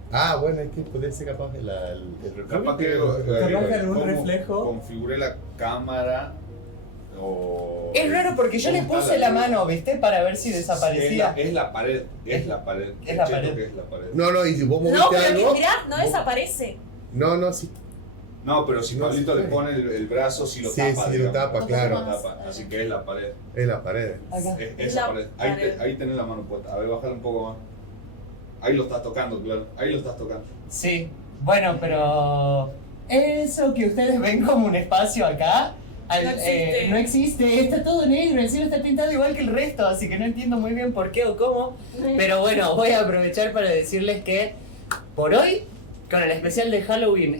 Bueno, es que puede ser capaz el reflejo. Capaz que algún cómo reflejo. configuré la cámara o... Es raro porque yo le ¿Cómo está puse la mano, ¿viste? Para ver si desaparecía. Sí, es la pared. Es la Cheto pared. que es la pared. No, y si vos No, moviste pero algo. mirá, no desaparece. No, sí. No, pero si No, Pablito sí. le pone el brazo, sí lo Sí, tapa. sí, lo digamos. tapa, claro. Lo tapa, así que es la pared. Es la pared. Acá. Es Es esa la pared. pared. Ahí tenés la mano puesta. A ver, bájala un poco más. Ahí lo estás tocando, claro. Ahí lo estás tocando. Sí, bueno, pero eso que ustedes ven como un espacio acá, no existe, está todo negro, el cielo está pintado igual que el resto, así que no entiendo muy bien por qué o cómo. Pero bueno, voy a aprovechar para decirles que por hoy, con el especial de Halloween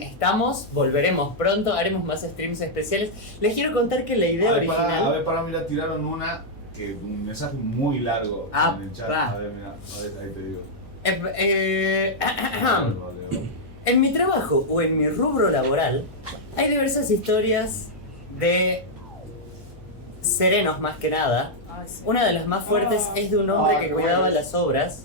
volveremos pronto, haremos más streams especiales. Les quiero contar que la idea original... Mira, tiraron un mensaje muy largo Ah, en el chat. va. A ver, mira, ahí te digo. En mi trabajo o en mi rubro laboral hay diversas historias de serenos más que nada. Ay, sí. Una de las más fuertes es de un hombre que cuidaba las obras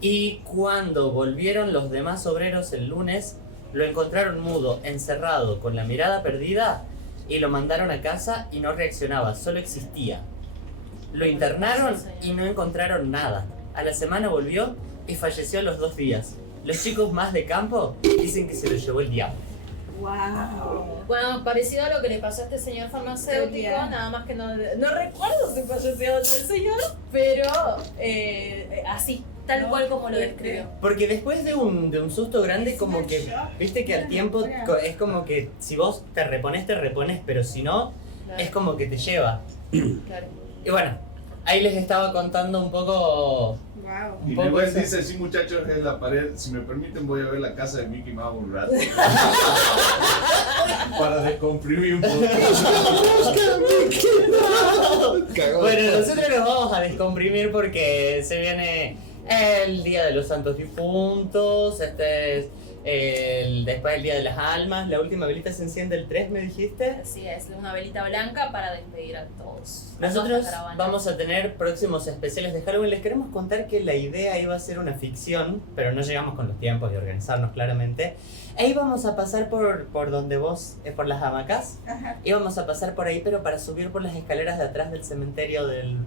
y cuando volvieron los demás obreros el lunes lo encontraron mudo, encerrado, con la mirada perdida y lo mandaron a casa y no reaccionaba, solo existía. Lo internaron y no encontraron nada. A la semana volvió y falleció a los 2 días. Los chicos más de campo dicen que se lo llevó el diablo. Wow. Bueno, parecido a lo que le pasó a este señor farmacéutico, Sería. nada más que no recuerdo si falleció otro señor, pero así, tal cual como lo describió. Porque después de un susto grande, como que, viste que al tiempo es como que si vos te repones, pero si no, Claro, es como que te lleva. claro. Y bueno, ahí les estaba contando un poco... Wow. Y poco después eso. dice, sí muchachos, es la pared. Si me permiten voy a ver la casa de Mickey Mouse un rato. Para descomprimir un poco. Cagó. Bueno, nosotros nos vamos a descomprimir porque se viene el Día de los Santos Difuntos, después el Día de las Almas, la última velita se enciende el 3, me dijiste. Así es, una velita blanca para despedir a todos. a Nosotros toda la caravana. vamos a tener próximos especiales de Halloween. Les queremos contar que la idea iba a ser una ficción, pero no llegamos con los tiempos de organizarnos claramente. E íbamos a pasar por donde vos, por las hamacas. Ajá. Íbamos a pasar por ahí, pero para subir por las escaleras de atrás del cementerio del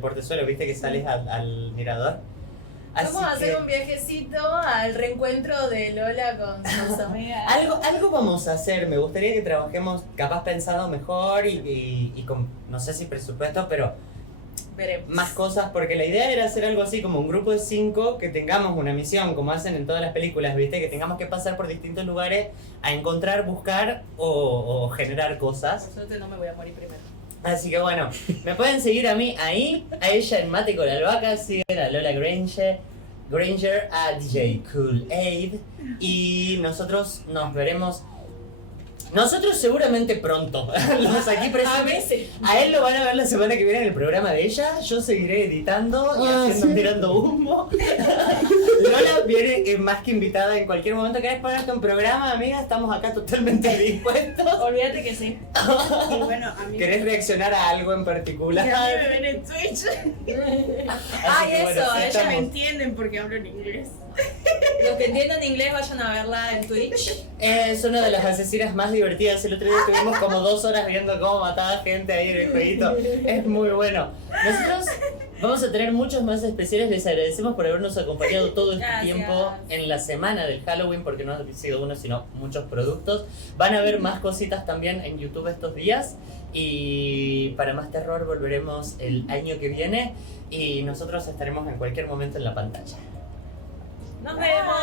portezuelo, viste que sales al mirador. Así Vamos a hacer que un viajecito al reencuentro de Lola con sus amigas. algo vamos a hacer. Me gustaría que trabajemos capaz pensado mejor y con, no sé si presupuesto, pero Veremos. más cosas, porque la idea era hacer algo así como un grupo de 5 que tengamos una misión, como hacen en todas las películas, ¿viste? Que tengamos que pasar por distintos lugares a encontrar, buscar o generar cosas. Por suerte no me voy a morir primero. Así que bueno, me pueden seguir a mí ahí, a ella en Mate con la Albahaca, siguen a Lola Granger, a DJ Cool Aid y nosotros nos veremos. Nosotros seguramente pronto, los aquí A presentes. veces. A él lo van a ver la semana que viene en el programa de ella. Yo seguiré editando y haciendo tirando humo. Lola viene más que invitada en cualquier momento. ¿Querés ponerte un programa, amiga? Estamos acá totalmente dispuestos. Olvídate que sí. Y bueno, a mí ¿Querés reaccionar a algo en particular? y a mí me ven en Twitch. Ay, que bueno, eso, sí, ella Ellos me estamos. entienden porque hablo en inglés. Los que entiendan inglés vayan a verla en Twitch. Es una de las asesinas más divertidas. El otro día estuvimos como 2 horas viendo cómo mataba gente ahí en el jueguito. Es muy bueno. Nosotros vamos a tener muchos más especiales. Les agradecemos por habernos acompañado todo este Gracias. tiempo en la semana del Halloween, porque no ha sido uno, sino muchos productos. Van a ver más cositas también en YouTube estos días. Y para más terror volveremos el año que viene. Y nosotros estaremos en cualquier momento en la pantalla. Nos vemos.